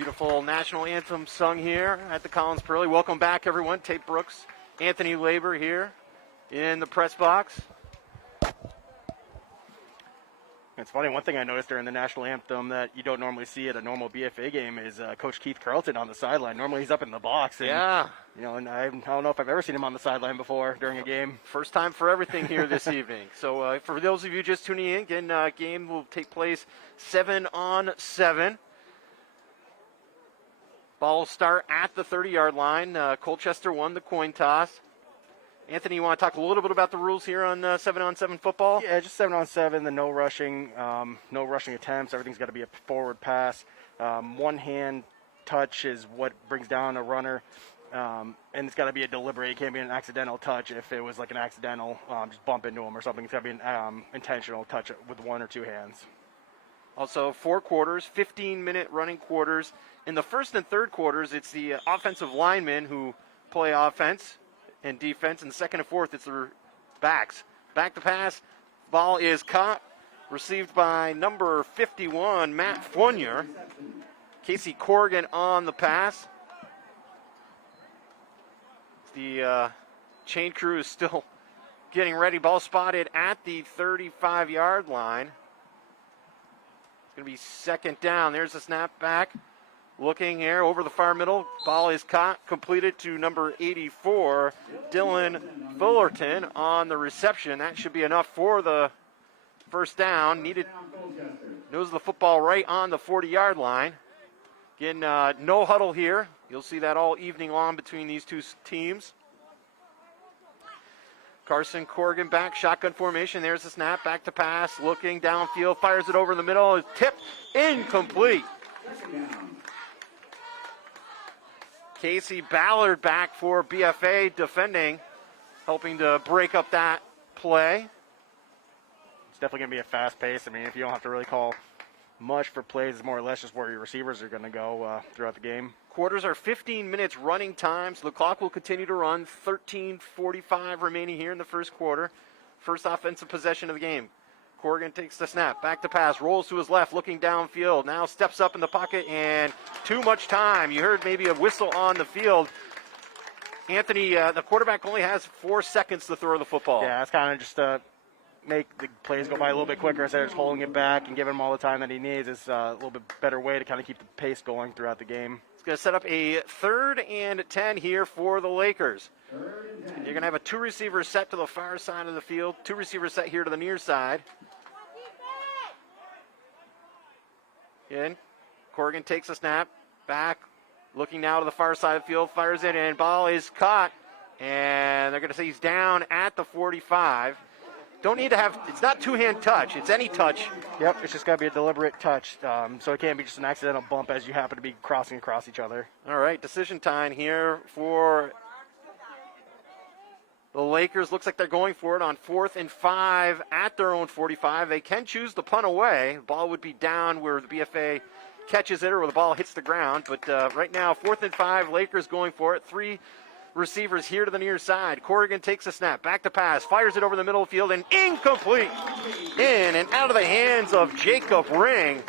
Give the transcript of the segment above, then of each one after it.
Beautiful national anthem sung here at the Collins Pearly. Welcome back, everyone. Tate Brooks, Anthony Labor here in the press box. It's funny, one thing I noticed during the national anthem that you don't normally see at a normal BFA game is Coach Keith Carlton on the sideline. Normally he's up in the box. And, yeah. And I don't know if I've ever seen him on the sideline before during a game. First time for everything here this evening. So for those of you just tuning in, again, game will take place 7-on-7. Ball will start at the 30-yard line. Colchester won the coin toss. Anthony, you want to talk a little bit about the rules here on 7-on-7 football? Yeah, just 7-on-7, the no rushing attempts. Everything's got to be a forward pass. One-hand touch is what brings down a runner, and it's got to be a deliberate. It can't be an accidental touch. If it was like an accidental, just bump into him or something, it's got to be an intentional touch with one or two hands. Also, 4 quarters, 15-minute running quarters. In the first and third quarters, it's the offensive linemen who play offense and defense. In the second and fourth, it's the backs. Back to pass. Ball is caught. Received by number 51, Matt Fournier. Casey Corrigan on the pass. The chain crew is still getting ready. Ball spotted at the 35-yard line. It's going to be second down. There's the snap back. Looking here over the far middle. Ball is caught, completed to number 84, Dylan Fullerton on the reception. That should be enough for the first down. Knows the football right on the 40-yard line. Again, no huddle here. You'll see that all evening long between these two teams. Carson Corrigan back, shotgun formation. There's the snap, back to pass, looking downfield, fires it over the middle. It's tipped, incomplete. Casey Ballard back for BFA defending, helping to break up that play. It's definitely going to be a fast pace. I mean, if you don't have to really call much for plays, it's more or less just where your receivers are going to go throughout the game. Quarters are 15 minutes running time, so the clock will continue to run. 13:45 remaining here in the first quarter. First offensive possession of the game. Corrigan takes the snap, back to pass, rolls to his left, looking downfield, now steps up in the pocket, and too much time. You heard maybe a whistle on the field. Anthony, the quarterback only has 4 seconds to throw the football. Yeah, it's kind of just make the plays go by a little bit quicker instead of just holding it back and giving him all the time that he needs. It's a little bit better way to kind of keep the pace going throughout the game. It's going to set up a 3rd and 10 here for the Lakers. You're going to have a 2 receiver set to the far side of the field, 2 receivers set here to the near side. In. Corrigan takes a snap, back, looking now to the far side of the field, fires it in, ball is caught, and they're going to say he's down at the 45. Don't need to have, it's not two-hand touch, it's any touch. Yep, it's just got to be a deliberate touch, so it can't be just an accidental bump as you happen to be crossing across each other. All right, decision time here for the Lakers. Looks like they're going for it on 4th and 5 at their own 45. They can choose the punt away. The ball would be down where the BFA catches it or where the ball hits the ground. But right now, 4th and 5, Lakers going for it. 3 receivers here to the near side. Corrigan takes a snap, back to pass, fires it over the middle of the field, and incomplete. In and out of the hands of Jacob Ring.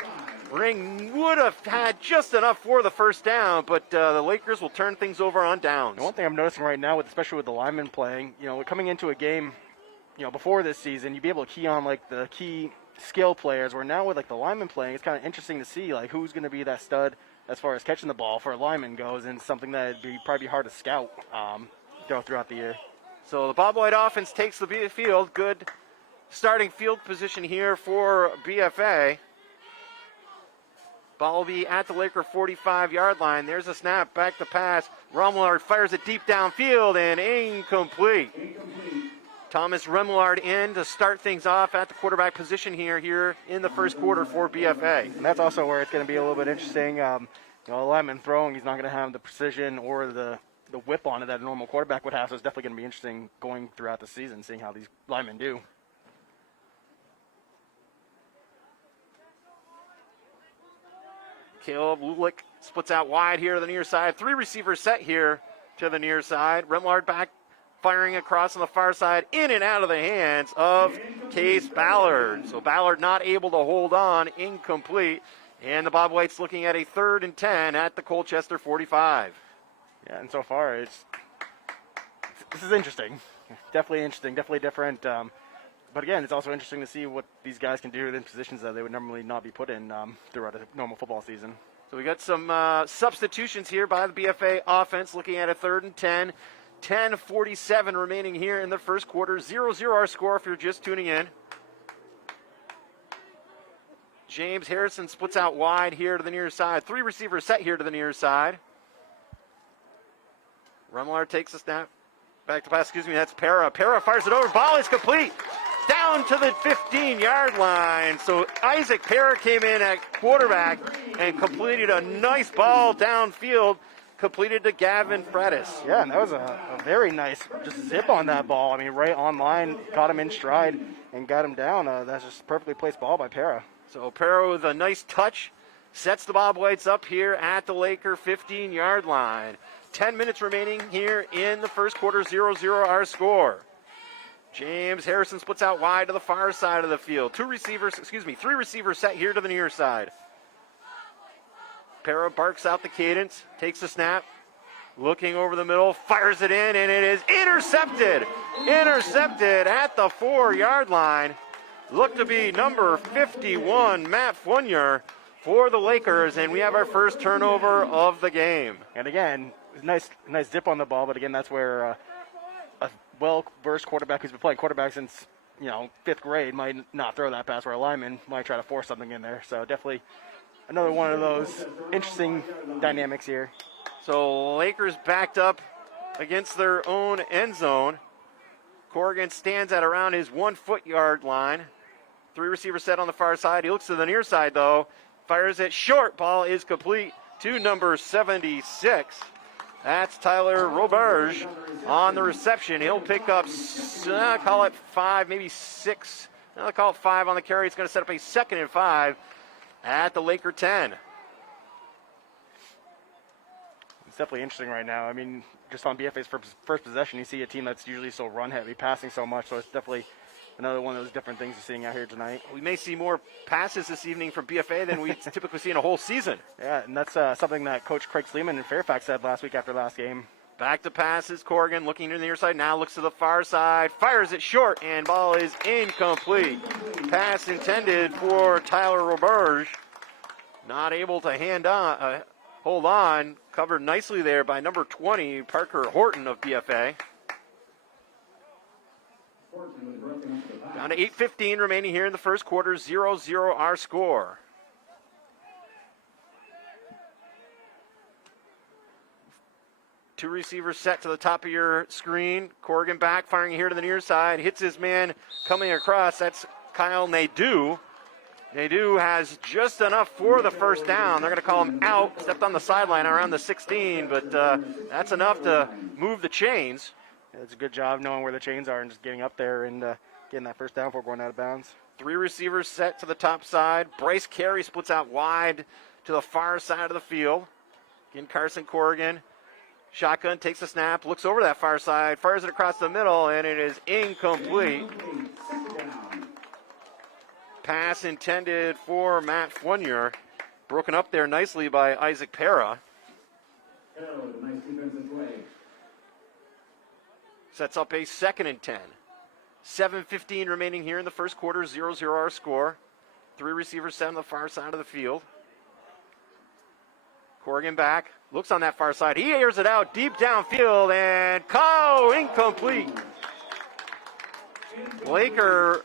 Ring would have had just enough for the first down, but the Lakers will turn things over on downs. And one thing I'm noticing right now, especially with the linemen playing, coming into a game, before this season, you'd be able to key on like the key skill players. Where now with like the linemen playing, it's kind of interesting to see like who's going to be that stud as far as catching the ball for a lineman goes, and something that'd be probably hard to scout throughout the year. So the Bob White offense takes the field. Good starting field position here for BFA. Ball will be at the Laker 45-yard line. There's a snap, back to pass. Remillard fires it deep downfield and incomplete. Thomas Remillard in to start things off at the quarterback position here in the first quarter for BFA. And that's also where it's going to be a little bit interesting. A lineman throwing, he's not going to have the precision or the whip on it that a normal quarterback would have, so it's definitely going to be interesting going throughout the season, seeing how these linemen do. Caleb Lulick splits out wide here to the near side. 3 receivers set here to the near side. Remillard back, firing across on the far side, in and out of the hands of Case Ballard. So Ballard not able to hold on, incomplete. And the Bob Whites looking at a 3rd and 10 at the Colchester 45. Yeah, and so far this is interesting. Definitely interesting, definitely different. But again, it's also interesting to see what these guys can do in positions that they would normally not be put in throughout a normal football season. So we got some substitutions here by the BFA offense, looking at a 3rd and 10. 10:47 remaining here in the first quarter. 0-0 our score if you're just tuning in. James Harrison splits out wide here to the near side. 3 receivers set here to the near side. Rumlar takes a snap. Back to pass, that's Para. Para fires it over. Ball is complete. Down to the 15-yard line. So Isaac Para came in at quarterback and completed a nice ball downfield, completed to Gavin Fredis. Yeah, and that was a very nice just zip on that ball. I mean, right on line, got him in stride and got him down. That's just a perfectly placed ball by Para. So Para with a nice touch sets the Bob Whites up here at the Laker 15-yard line. 10 minutes remaining here in the first quarter. 0-0 our score. James Harrison splits out wide to the far side of the field. 3 receivers set here to the near side. Para barks out the cadence, takes the snap, looking over the middle, fires it in, and it is intercepted. Intercepted at the 4-yard line. Looked to be number 51, Matt Fournier, for the Lakers, and we have our first turnover of the game. And again, nice zip on the ball, but again, that's where a well-versed quarterback who's been playing quarterback since 5th grade might not throw that pass, where a lineman might try to force something in there. So definitely another one of those interesting dynamics here. So Lakers backed up against their own end zone. Corrigan stands at around his 1-foot-yard line. 3 receivers set on the far side. He looks to the near side, though. Fires it short. Ball is complete to number 76. That's Tyler Roberge on the reception. He'll pick up, call it 5, maybe 6. I'll call it 5 on the carry. It's going to set up a 2nd and 5 at the Laker 10. It's definitely interesting right now. I mean, just on BFA's first possession, you see a team that's usually so run-heavy, passing so much, so it's definitely another one of those different things you're seeing out here tonight. We may see more passes this evening from BFA than we typically see in a whole season. Yeah, and that's something that Coach Craig Sleeman in Fairfax said last week after last game. Back to passes, Corrigan looking to the near side, now looks to the far side, fires it short, and ball is incomplete. Pass intended for Tyler Roberge. Not able to hold on. Covered nicely there by number 20, Parker Horton of BFA. Down to 8:15 remaining here in the first quarter. 0-0 our score. Two receivers set to the top of your screen. Corrigan back, firing here to the near side. Hits his man coming across. That's Kyle Nadeau. Nadeau has just enough for the first down. They're going to call him out. Stepped on the sideline around the 16, but that's enough to move the chains. Yeah, it's a good job knowing where the chains are and just getting up there and getting that first down before going out of bounds. 3 receivers set to the top side. Bryce Carey splits out wide to the far side of the field. Again, Carson Corrigan. Shotgun takes a snap, looks over that far side, fires it across the middle, and it is incomplete. Pass intended for Matt Fournier. Broken up there nicely by Isaac Para. Sets up a 2nd and 10. 7:15 remaining here in the first quarter. 0-0 our score. 3 receivers set on the far side of the field. Corrigan back. Looks on that far side. He airs it out deep downfield and incomplete. Laker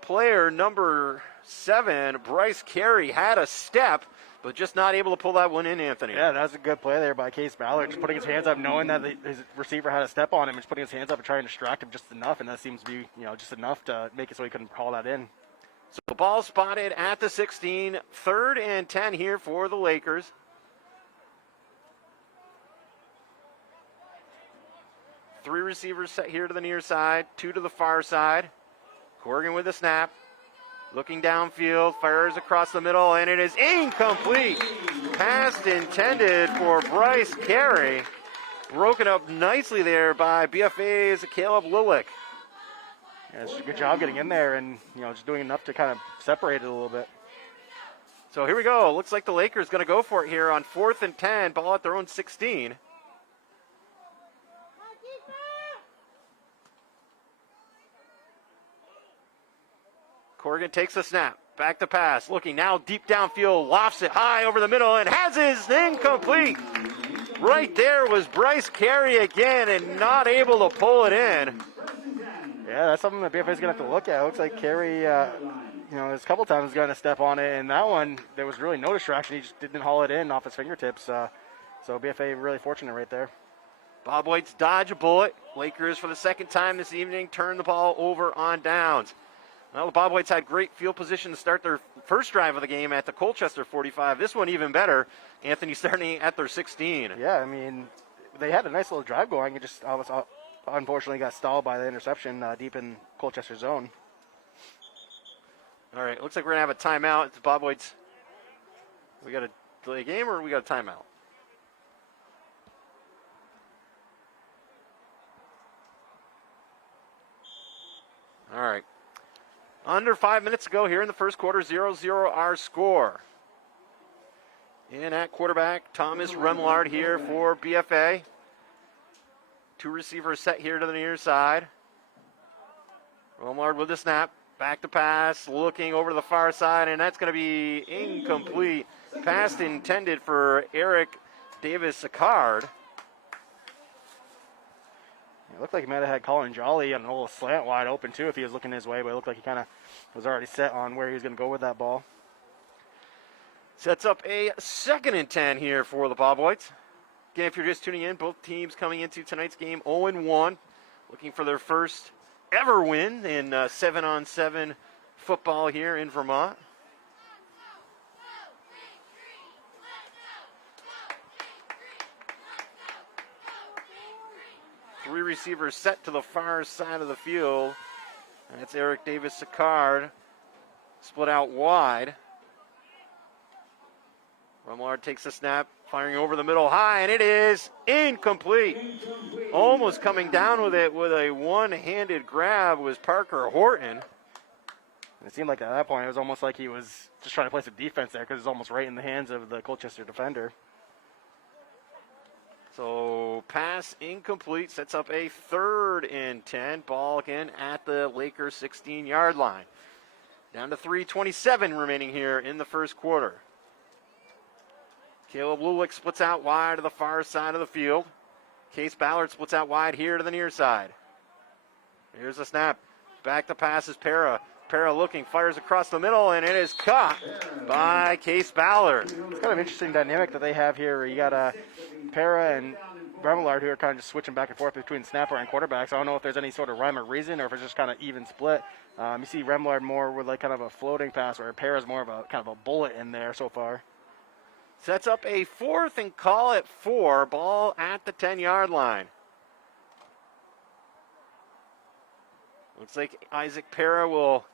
player number 7, Bryce Carey, had a step, but just not able to pull that one in, Anthony. Yeah, that was a good play there by Case Ballard, just putting his hands up, knowing that his receiver had a step on him, and just putting his hands up and trying to distract him just enough, and that seems to be, just enough to make it so he couldn't call that in. So the ball spotted at the 16, 3rd and 10 here for the Lakers. Three receivers set here to the near side, 2 to the far side. Corrigan with a snap, looking downfield, fires across the middle, and it is incomplete. Pass intended for Bryce Carey. Broken up nicely there by BFA's Caleb Lilick. Yeah, it's a good job getting in there and, just doing enough to kind of separate it a little bit. So here we go. Looks like the Lakers going to go for it here on 4th and 10. Ball at their own 16. Corrigan takes the snap. Back to pass. Looking now deep downfield. Lofts it high over the middle and has his incomplete. Right there was Bryce Carey again and not able to pull it in. Yeah, that's something that BFA is going to have to look at. It looks like Carey, there's a couple times going to step on it, and that one, there was really no distraction. He just didn't haul it in off his fingertips. So BFA really fortunate right there. Bob White's dodge a bullet. Lakers, for the second time this evening, turn the ball over on downs. Well, the Bob Whites had great field position to start their first drive of the game at the Colchester 45. This one even better. Anthony starting at their 16. Yeah, I mean, they had a nice little drive going. It just unfortunately got stalled by the interception deep in Colchester's zone. All right, looks like we're going to have a timeout. It's Bob White's. We got a delay game or we got a timeout? All right. Under 5 minutes to go here in the first quarter, 0-0 our score. In at quarterback, Thomas Remlard here for BFA. Two receivers set here to the near side. Remlard with the snap. Back to pass, looking over to the far side, and that's going to be incomplete. Pass intended for Eric Davis-Sicard. It looked like he might have had Colin Jolly on a little slant wide open, too, if he was looking his way, but it looked like he kind of was already set on where he was going to go with that ball. Sets up a 2nd and 10 here for the Bob Whites. Again, if you're just tuning in, both teams coming into tonight's game 0-1, looking for their first ever win in 7-on-7 football here in Vermont. Three receivers set to the far side of the field. And it's Eric Davis-Sicard split out wide. Remlard takes the snap, firing over the middle high, and it is incomplete. Almost coming down with it with a one-handed grab was Parker Horton. It seemed like at that point it was almost like he was just trying to place a defense there because it was almost right in the hands of the Colchester defender. So pass incomplete, sets up a 3rd and 10. Ball again at the Lakers 16-yard line. Down to 3:27 remaining here in the first quarter. Caleb Lulick splits out wide to the far side of the field. Case Ballard splits out wide here to the near side. Here's the snap. Back to pass is Para. Para looking, fires across the middle, and it is caught by Case Ballard. It's kind of interesting dynamic that they have here. You got Para and Remlard who are kind of just switching back and forth between snapper and quarterbacks. I don't know if there's any sort of rhyme or reason or if it's just kind of even split. You see Remlard more with like kind of a floating pass, where Para's more of a kind of a bullet in there so far. Sets up a 4th and call at 4. Ball at the 10-yard line. Looks like Isaac Para will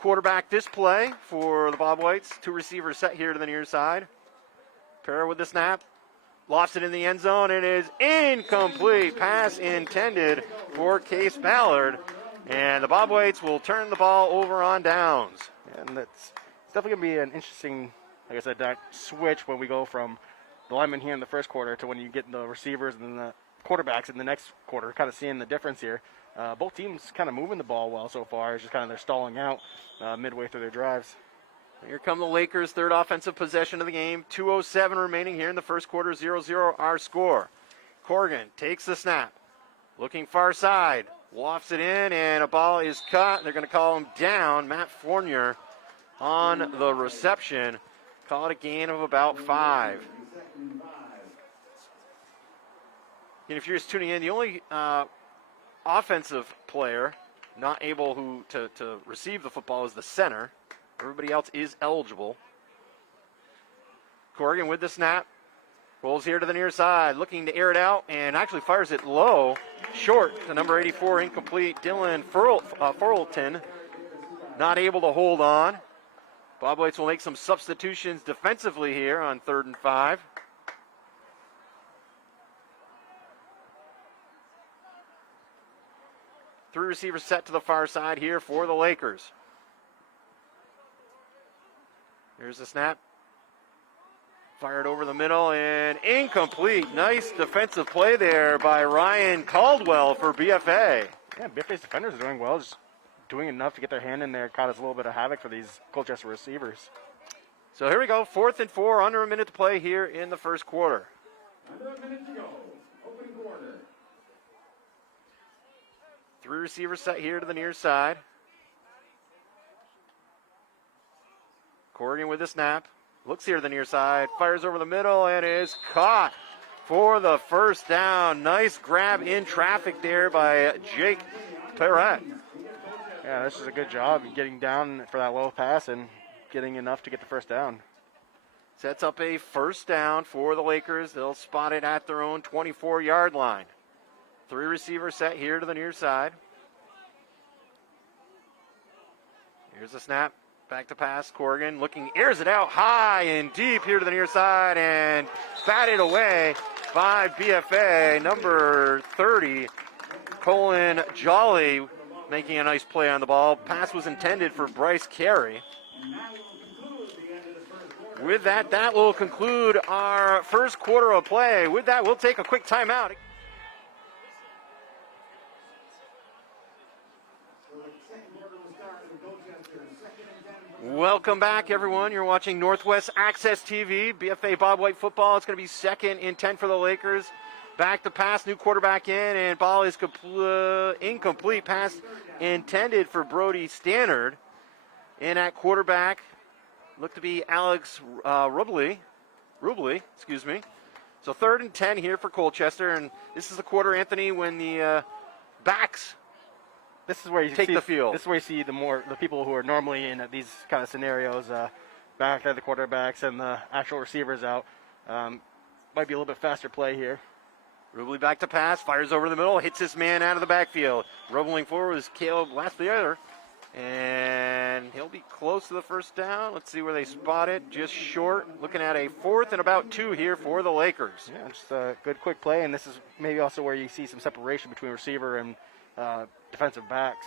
quarterback this play for the Bob Whites. Two receivers set here to the near side. Para with the snap. Lost it in the end zone. It is incomplete. Pass intended for Case Ballard. And the Bob Whites will turn the ball over on downs. And it's definitely going to be an interesting, like I said, that switch when we go from the linemen here in the first quarter to when you get the receivers and then the quarterbacks in the next quarter, kind of seeing the difference here. Both teams kind of moving the ball well so far. It's just kind of they're stalling out midway through their drives. Here come the Lakers' 3rd offensive possession of the game. 2:07 remaining here in the first quarter. 0-0 our score. Corrigan takes the snap. Looking far side. Lofts it in, and a ball is caught. They're going to call him down. Matt Fournier on the reception. Call it a gain of about 5. And if you're just tuning in, the only offensive player not able to receive the football is the center. Everybody else is eligible. Corrigan with the snap. Rolls here to the near side, looking to air it out, and actually fires it low, short to number 84, incomplete. Dylan Furlton not able to hold on. Bob Whites will make some substitutions defensively here on 3rd and 5. Three receivers set to the far side here for the Lakers. Here's the snap. Fired over the middle and incomplete. Nice defensive play there by Ryan Caldwell for BFA. Yeah, BFA's defenders are doing well, just doing enough to get their hand in there. Caught us a little bit of havoc for these Colchester receivers. So here we go, 4th and 4, under a minute to play here in the first quarter. Under a minute to go. Open quarter. 3 receivers set here to the near side. Corrigan with the snap. Looks here to the near side. Fires over the middle and is caught for the first down. Nice grab in traffic there by Jake Perret. Yeah, this is a good job getting down for that low pass and getting enough to get the first down. Sets up a first down for the Lakers. They'll spot it at their own 24-yard line. 3 receivers set here to the near side. Here's the snap. Back to pass. Corrigan looking, airs it out high and deep here to the near side and batted away by BFA. Number 30, Colin Jolly, making a nice play on the ball. Pass was intended for Bryce Carey. With that, that will conclude our first quarter of play. With that, we'll take a quick timeout. Welcome back, everyone. You're watching Northwest Access TV. BFA Bob White football. It's going to be 2nd and 10 for the Lakers. Back to pass, new quarterback in, and ball is incomplete. Pass intended for Brody Stannard. In at quarterback, looked to be Alex Rubley, excuse me. So 3rd and 10 here for Colchester, and this is the quarter, Anthony, when the backs This is where you take see the field. This is where you see the people who are normally in these kind of scenarios, back at the quarterbacks and the actual receivers out. Might be a little bit faster play here. Rubley back to pass, fires over the middle, hits his man out of the backfield. Rubbling forward is Caleb Lastlier, and he'll be close to the first down. Let's see where they spot it, just short. Looking at a 4th and about 2 here for the Lakers. Yeah, just a good quick play, and this is maybe also where you see some separation between receiver and defensive backs.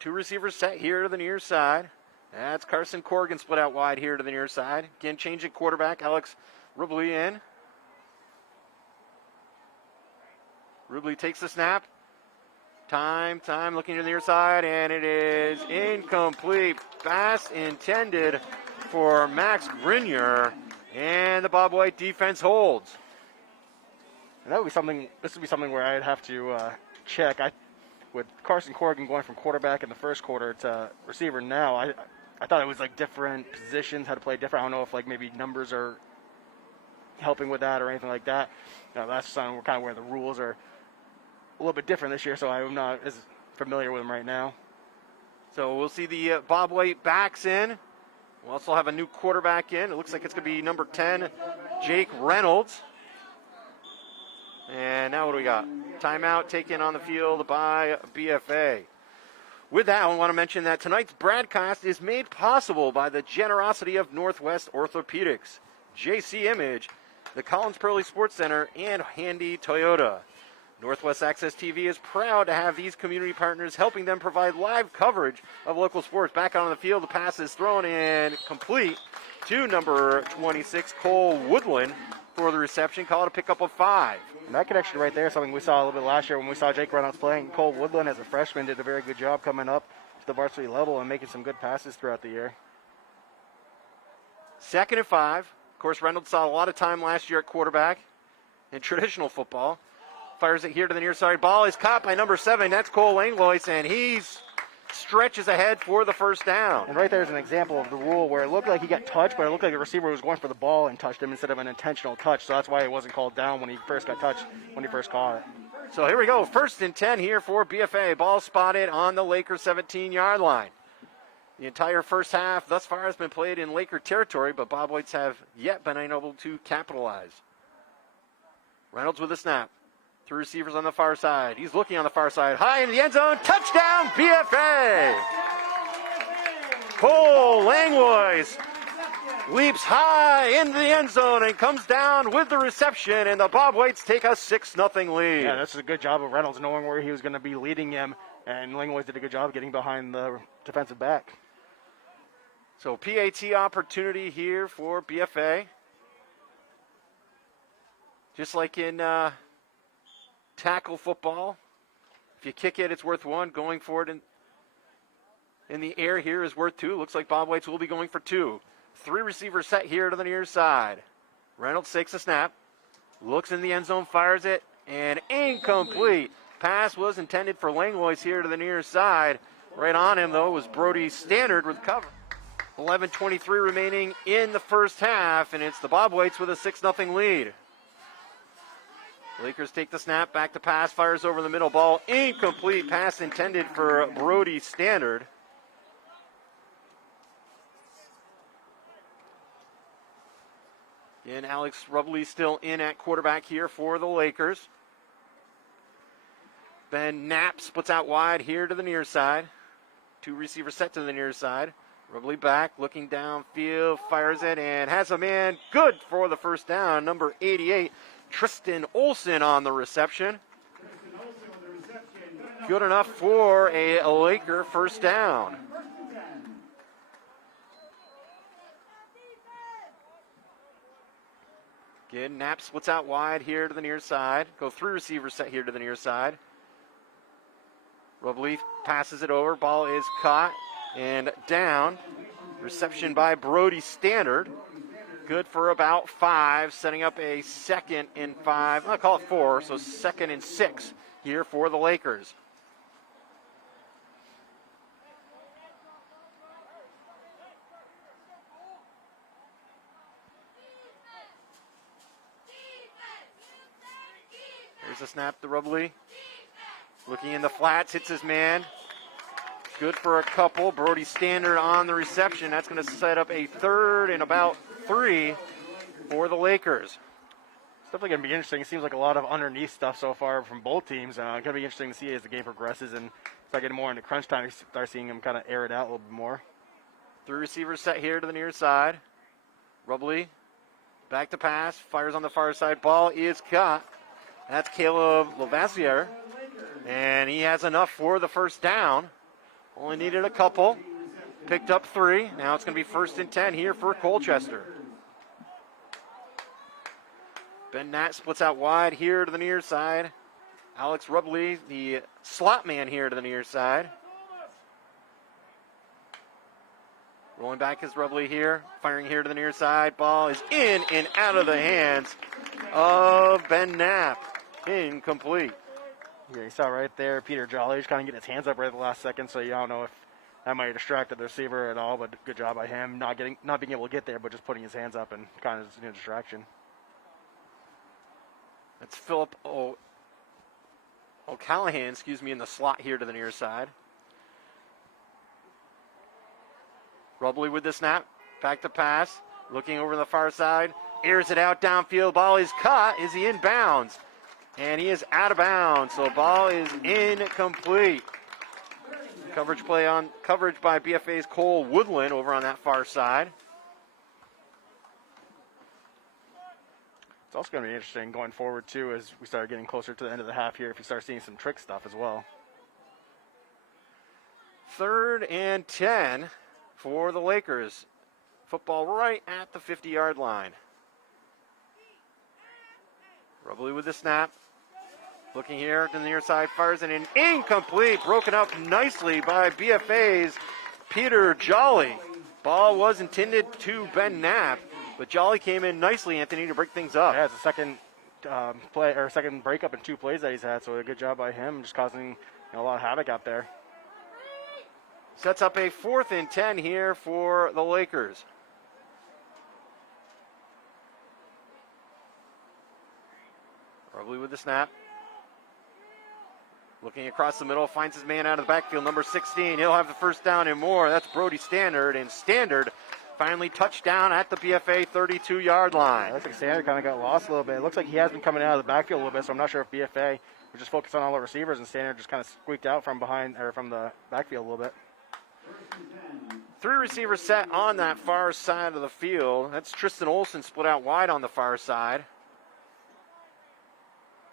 2 receivers set here to the near side. That's Carson Corrigan split out wide here to the near side. Again, changing quarterback, Alex Rubley in. Rubley takes the snap. Time, looking to the near side, and it is incomplete. Pass intended for Max Grenier, and the Bob White defense holds. And that would be something. This would be something where I'd have to check. With Carson Corrigan going from quarterback in the first quarter to receiver now, I thought it was like different positions, how to play different. I don't know if like maybe numbers are helping with that or anything like that. That's kind of where the rules are a little bit different this year, so I'm not as familiar with them right now. So we'll see the Bob White backs in. We'll also have a new quarterback in. It looks like it's going to be number 10, Jake Reynolds. And now what do we got? Timeout taken on the field by BFA. With that, I want to mention that tonight's broadcast is made possible by the generosity of Northwest Orthopedics, JC Image, the Collins Pearly Sports Center, and Handy Toyota. Northwest Access TV is proud to have these community partners helping them provide live coverage of local sports. Back on the field, the pass is thrown and complete to number 26, Cole Woodland, for the reception. Call it a pickup of 5. And that connection right there is something we saw a little bit last year when we saw Jake Reynolds playing. Cole Woodland, as a freshman, did a very good job coming up to the varsity level and making some good passes throughout the year. 2nd and 5. Of course, Reynolds saw a lot of time last year at quarterback in traditional football. Fires it here to the near side. Ball is caught by number 7. That's Cole Langlois, and he stretches ahead for the first down. And right there is an example of the rule where it looked like he got touched, but it looked like the receiver was going for the ball and touched him instead of an intentional touch. So that's why it wasn't called down when he first got touched, when he first caught it. So here we go. 1st and 10 here for BFA. Ball spotted on the Lakers 17-yard line. The entire first half thus far has been played in Laker territory, but Bob Whites have yet been unable to capitalize. Reynolds with a snap. 3 receivers on the far side. He's looking on the far side. High in the end zone. Touchdown, BFA! Cole Langlois leaps high into the end zone and comes down with the reception, and the Bob Whites take a 6-0 lead. Yeah, this is a good job of Reynolds knowing where he was going to be leading him, and Langlois did a good job getting behind the defensive back. So PAT opportunity here for BFA. Just like in tackle football, if you kick it, it's worth 1. Going for it in the air here is worth 2. Looks like Bob Whites will be going for 2. 3 receiver set here to the near side. Reynolds takes a snap, looks in the end zone, fires it, and incomplete. Pass was intended for Langlois here to the near side. Right on him, though, was Brody Standard with cover. 11:23 remaining in the first half, and it's the Bob Whites with a 6-0 lead. Lakers take the snap, back to pass, fires over the middle, ball incomplete, pass intended for Brody Standard. And Alex Rubley still in at quarterback here for the Lakers. Ben Knapp splits out wide here to the near side. 2 receivers set to the near side. Rubley back, looking downfield, fires it, and has a man good for the first down. Number 88, Tristan Olsen on the reception. Good enough for a Laker first down. Again, Knapp splits out wide here to the near side. Go 3 receivers set here to the near side. Rubley passes it over. Ball is caught and down. Reception by Brody Standard. Good for about 5, setting up a 2nd and 5. I'll call it 4, so 2nd and 6 here for the Lakers. There's a snap to Rubley. Looking in the flats, hits his man. Good for a couple. Brody Standard on the reception. That's going to set up a 3rd and about 3 for the Lakers. It's definitely going to be interesting. It seems like a lot of underneath stuff so far from both teams. It's going to be interesting to see as the game progresses and start getting more into crunch time. Start seeing them kind of air it out a little bit more. 3 receivers set here to the near side. Rubley back to pass. Fires on the far side. Ball is caught. That's Caleb Lavassier. And he has enough for the first down. Only needed a couple. Picked up 3. Now it's going to be 1st and 10 here for Colchester. Ben Knapp splits out wide here to the near side. Alex Rubley, the slot man here to the near side. Rolling back is Rubley here. Firing here to the near side. Ball is in and out of the hands of Ben Knapp. Incomplete. Yeah, you saw right there, Peter Jolly just kind of getting his hands up right at the last second, so you don't know if that might have distracted the receiver at all, but good job by him, not being able to get there, but just putting his hands up and kind of a distraction. That's Philip O'Callahan, in the slot here to the near side. Rubley with the snap, back to pass, looking over the far side, airs it out downfield, ball is caught. Is he in bounds? And he is out of bounds, so ball is incomplete. Coverage by BFA's Cole Woodland over on that far side. It's also going to be interesting going forward, too, as we start getting closer to the end of the half here, if you start seeing some trick stuff as well. 3rd and 10 for the Lakers. Football right at the 50-yard line. Rubley with the snap. Looking here to the near side, fires and an incomplete, broken up nicely by BFA's Peter Jolly. Ball was intended to Ben Knapp, but Jolly came in nicely, Anthony, to break things up. Yeah, it's the second second breakup in 2 plays that he's had, so a good job by him, just causing a lot of havoc out there. Sets up a 4th and 10 here for the Lakers. Rubley with the snap. Looking across the middle, finds his man out of the backfield, number 16. He'll have the first down and more. That's Brody Standard, and Standard finally touchdown at the BFA 32-yard line. Looks like Standard kind of got lost a little bit. It looks like he has been coming out of the backfield a little bit, so I'm not sure if BFA was just focused on all the receivers and Standard just kind of squeaked out from behind or from the backfield a little bit. 3 receivers set on that far side of the field. That's Tristan Olsen split out wide on the far side.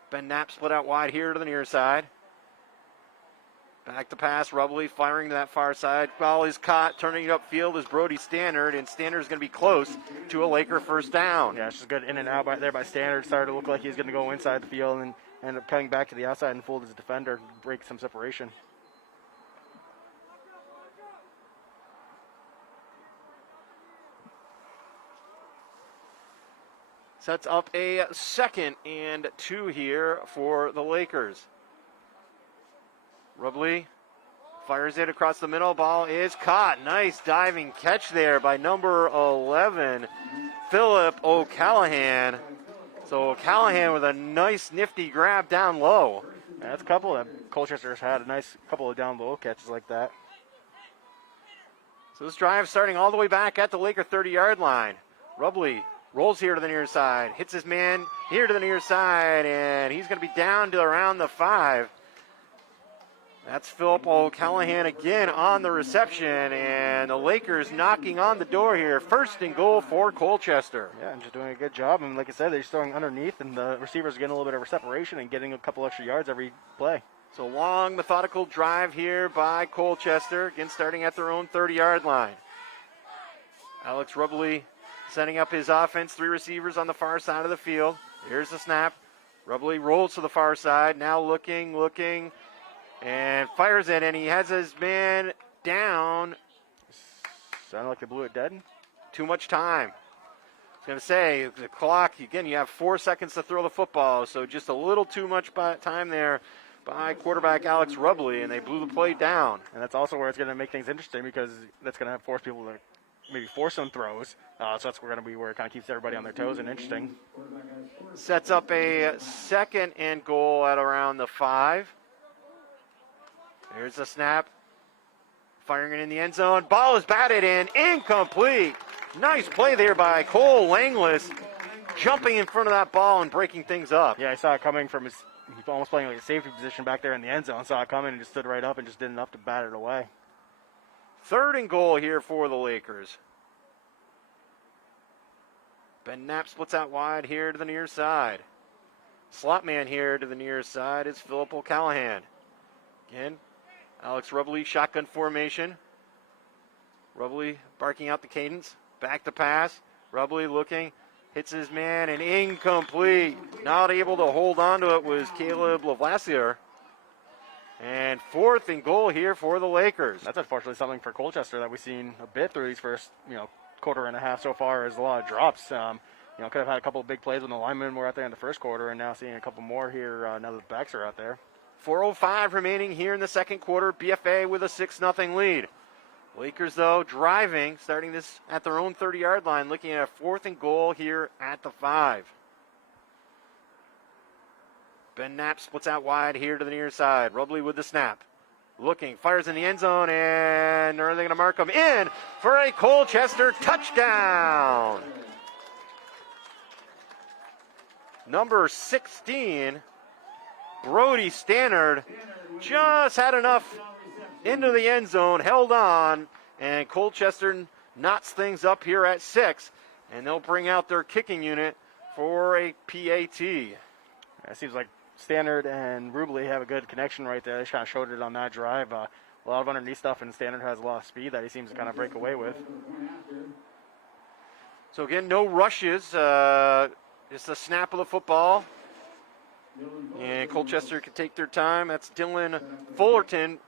Ben Knapp split out wide here to the near side. Back to pass, Rubley firing to that far side. Ball is caught, turning it upfield is Brody Standard, and Standard is going to be close to a Laker first down. Yeah, it's just good in and out there by Standard. Started to look like he was going to go inside the field and ended up cutting back to the outside and fooled his defender, break some separation. Sets up a 2nd and 2 here for the Lakers. Rubley fires it across the middle. Ball is caught. Nice diving catch there by number 11, Philip O'Callahan. So O'Callahan with a nice nifty grab down low. Yeah, that's a couple that Colchester's had, a nice couple of down low catches like that. So this drive starting all the way back at the Laker 30-yard line. Rubley rolls here to the near side, hits his man here to the near side, and he's going to be down to around the 5. That's Philip O'Callahan again on the reception, and the Lakers knocking on the door here. 1st and goal for Colchester. Yeah, and just doing a good job. And like I said, they're throwing underneath, and the receivers are getting a little bit of separation and getting a couple extra yards every play. So long, methodical drive here by Colchester, again starting at their own 30-yard line. Alex Rubley setting up his offense, 3 receivers on the far side of the field. Here's the snap. Rubley rolls to the far side, now looking, and fires it, and he has his man down. Sounded like they blew it dead. Too much time. I was going to say, the clock, again, you have 4 seconds to throw the football, so just a little too much time there by quarterback Alex Rubley, and they blew the play down. And that's also where it's going to make things interesting because that's going to force people to maybe force some throws. So that's going to be where it kind of keeps everybody on their toes and interesting. Sets up a 2nd and goal at around the 5. There's the snap. Firing it in the end zone. Ball is batted in. Incomplete. Nice play there by Cole Langless. Jumping in front of that ball and breaking things up. Yeah, I saw it coming from his, he's almost playing like a safety position back there in the end zone. Saw it coming and just stood right up and just did enough to bat it away. 3rd and goal here for the Lakers. Ben Knapp splits out wide here to the near side. Slot man here to the near side is Philip O'Callahan. Again, Alex Rubley, shotgun formation. Rubley barking out the cadence. Back to pass. Rubley looking, hits his man, and incomplete. Not able to hold on to it was Caleb Lavlassier. And 4th and goal here for the Lakers. That's unfortunately something for Colchester that we've seen a bit through these first, quarter and a half so far is a lot of drops. Could have had a couple of big plays when the linemen were out there in the first quarter, and now seeing a couple more here now that the backs are out there. 4:05 remaining here in the second quarter. BFA with a 6-0 lead. Lakers, though, driving, starting this at their own 30-yard line, looking at a 4th and goal here at the 5. Ben Knapp splits out wide here to the near side. Rubley with the snap. Looking, fires in the end zone, and are they going to mark him in for a Colchester touchdown? Number 16, Brody Stannard, just had enough into the end zone, held on, and Colchester knots things up here at 6, and they'll bring out their kicking unit for a PAT. It seems like Stannard and Rubley have a good connection right there. They kind of showed it on that drive. A lot of underneath stuff, and Stannard has a lot of speed that he seems to kind of break away with. So again, no rushes. Just a snap of the football. And Colchester can take their time. That's Dylan Fullerton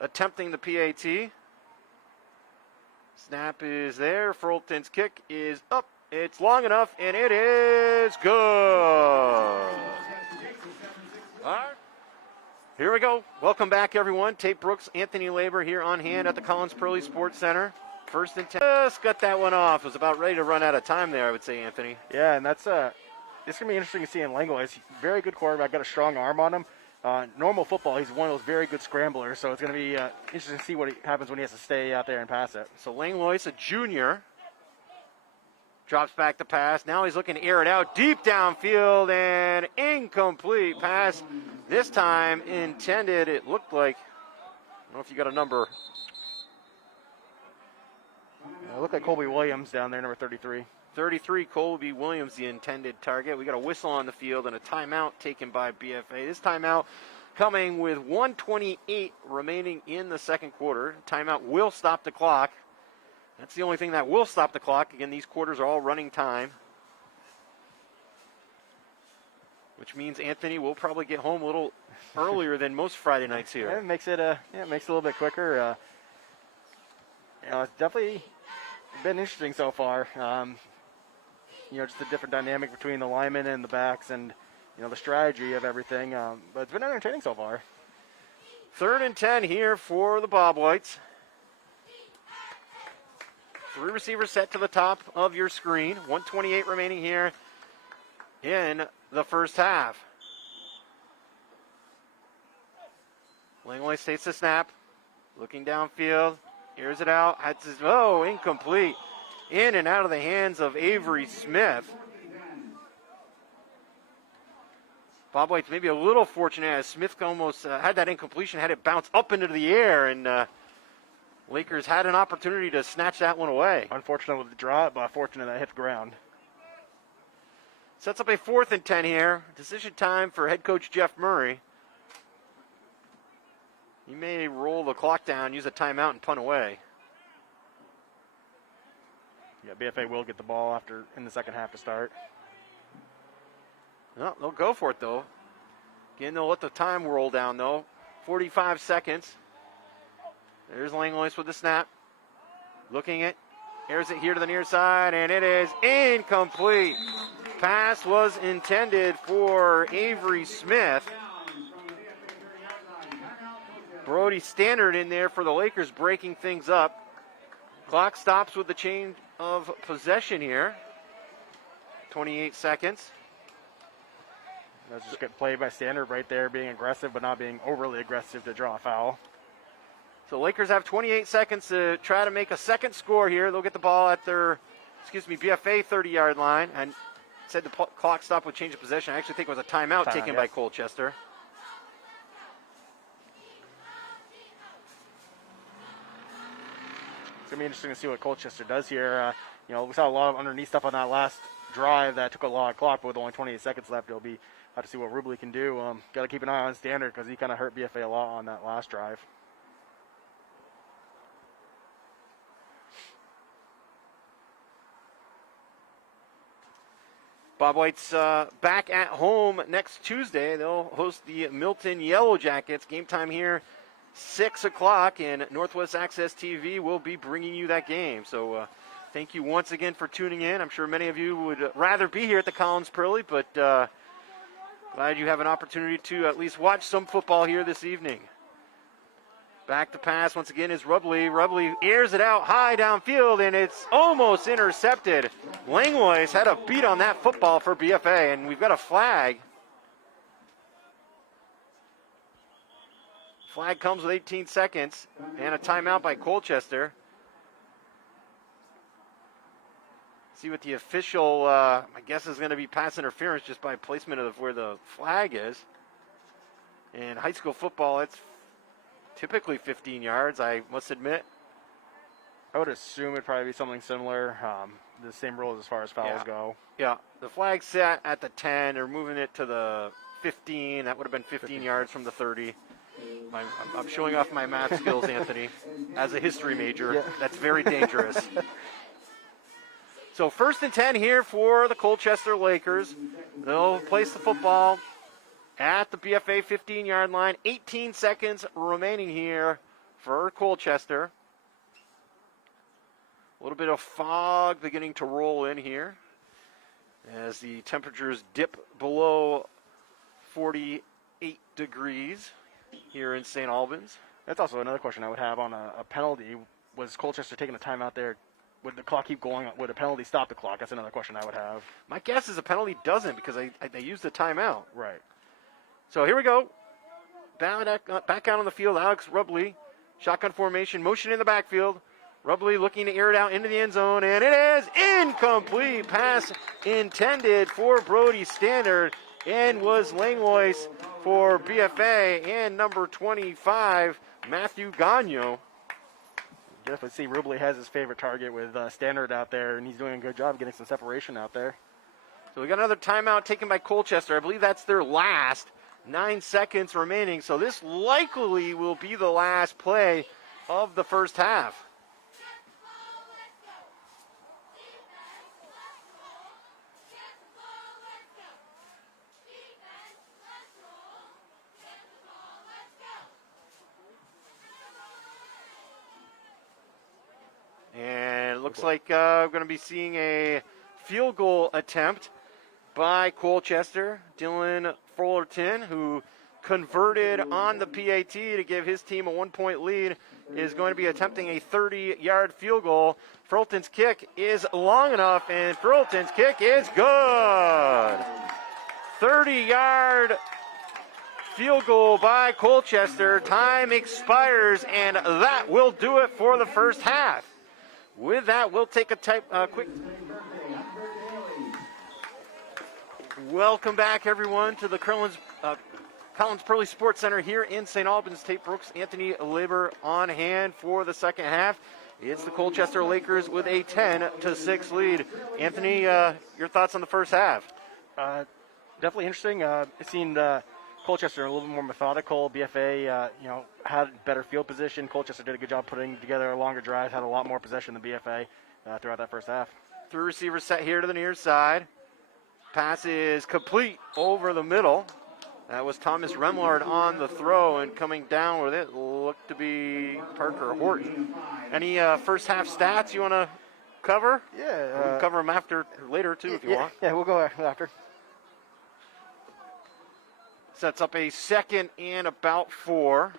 attempting the PAT. Snap is there. Fullerton's kick is up. It's long enough, and it is good. All right. Here we go. Welcome back, everyone. Tate Brooks, Anthony Labor here on hand at the Collins Pearly Sports Center. 1st and 10. Just got that one off. Was about ready to run out of time there, I would say, Anthony. Yeah, and that's it's going to be interesting to see in Langlois. He's a very good quarterback, got a strong arm on him. Normal football, he's one of those very good scramblers, so it's going to be interesting to see what happens when he has to stay out there and pass it. So Langlois, a junior, drops back the pass. Now he's looking to air it out deep downfield, and incomplete pass. This time intended, it looked like, I don't know if you got a number. It looked like Colby Williams down there, number 33. 33, Colby Williams, the intended target. We got a whistle on the field and a timeout taken by BFA. This timeout coming with 1:28 remaining in the second quarter. Timeout will stop the clock. That's the only thing that will stop the clock. Again, these quarters are all running time, which means Anthony will probably get home a little earlier than most Friday nights here. Yeah, it makes it a little bit quicker. It's definitely been interesting so far. Just the different dynamic between the linemen and the backs, and the strategy of everything. But it's been entertaining so far. 3rd and 10 here for the Bob Whites. 3 receivers set to the top of your screen. 1:28 remaining here in the first half. Langley takes the snap, looking downfield, airs it out. Incomplete. In and out of the hands of Avery Smith. Bob White's maybe a little fortunate as Smith almost had that incompletion, had it bounce up into the air, and Lakers had an opportunity to snatch that one away. Unfortunate with the drop, but fortunate that it hit the ground. Sets up a 4th and 10 here. Decision time for head coach Jeff Murray. He may roll the clock down, use a timeout, and punt away. Yeah, BFA will get the ball in the second half to start. No, they'll go for it, though. Again, they'll let the time roll down, though. 45 seconds. There's Langlois with the snap. Looking it. Airs it here to the near side, and it is incomplete. Pass was intended for Avery Smith. Brody Standard in there for the Lakers, breaking things up. Clock stops with the change of possession here. 28 seconds. That's just good play by Standard right there, being aggressive but not being overly aggressive to draw a foul. So Lakers have 28 seconds to try to make a second score here. They'll get the ball at their, BFA 30-yard line. And said the clock stopped with change of possession. I actually think it was a timeout taken by Colchester. It's going to be interesting to see what Colchester does here. We saw a lot of underneath stuff on that last drive that took a lot of clock, but with only 28 seconds left, it'll be hard to see what Rubley can do. Got to keep an eye on Standard because he kind of hurt BFA a lot on that last drive. Bob White's back at home next Tuesday. They'll host the Milton Yellow Jackets. Game time here, 6 o'clock, and Northwest Access TV will be bringing you that game. So thank you once again for tuning in. I'm sure many of you would rather be here at the Collins Pearly, but glad you have an opportunity to at least watch some football here this evening. Back to pass once again is Rubley. Rubley airs it out high downfield, and it's almost intercepted. Langlois had a beat on that football for BFA, and we've got a flag. Flag comes with 18 seconds and a timeout by Colchester. See what the official, I guess, is going to be pass interference just by placement of where the flag is. In high school football, it's typically 15 yards, I must admit. I would assume it'd probably be something similar. The same rules as far as fouls go. Yeah, the flag set at the 10. They're moving it to the 15. That would have been 15 yards from the 30. I'm showing off my math skills, Anthony. As a history major, yeah. That's very dangerous. So 1st and 10 here for the Colchester Lakers. They'll place the football at the BFA 15-yard line. 18 seconds remaining here for Colchester. A little bit of fog beginning to roll in here as the temperatures dip below 48 degrees here in St. Albans. That's also another question I would have on a penalty. Was Colchester taking a timeout there? Would the clock keep going? Would a penalty stop the clock? That's another question I would have. My guess is a penalty doesn't because they used the timeout. Right. So here we go. Back out on the field, Alex Rubley. Shotgun formation, motion in the backfield. Rubley looking to air it out into the end zone, and it is incomplete. Pass intended for Brody Standard and was Langlois for BFA and number 25, Matthew Gagno. Definitely see Rubley has his favorite target with Standard out there, and he's doing a good job getting some separation out there. So we got another timeout taken by Colchester. I believe that's their last. 9 seconds remaining, so this likely will be the last play of the first half. And it looks like we're going to be seeing a field goal attempt by Colchester. Dylan Fullerton, who converted on the PAT to give his team a 1-point lead, is going to be attempting a 30-yard field goal. Fullerton's kick is long enough, and Fullerton's kick is good. 30-yard field goal by Colchester. Time expires, and that will do it for the first half. With that, we'll take a quick... Welcome back, everyone, to the Collins Pearly Sports Center here in St. Albans. Tate Brooks, Anthony Labor on hand for the second half. It's the Colchester Lakers with a 10-6 lead. Anthony, your thoughts on the first half? Definitely interesting. It seemed Colchester a little bit more methodical. BFA, had better field position. Colchester did a good job putting together a longer drive, had a lot more possession than BFA throughout that first half. 3 receivers set here to the near side. Pass is complete over the middle. That was Thomas Remlard on the throw, and coming down with it looked to be Parker Horton. Any first half stats you want to cover? Yeah. We'll cover them later too if you want. Yeah, we'll go after. Sets up a 2nd and about 4.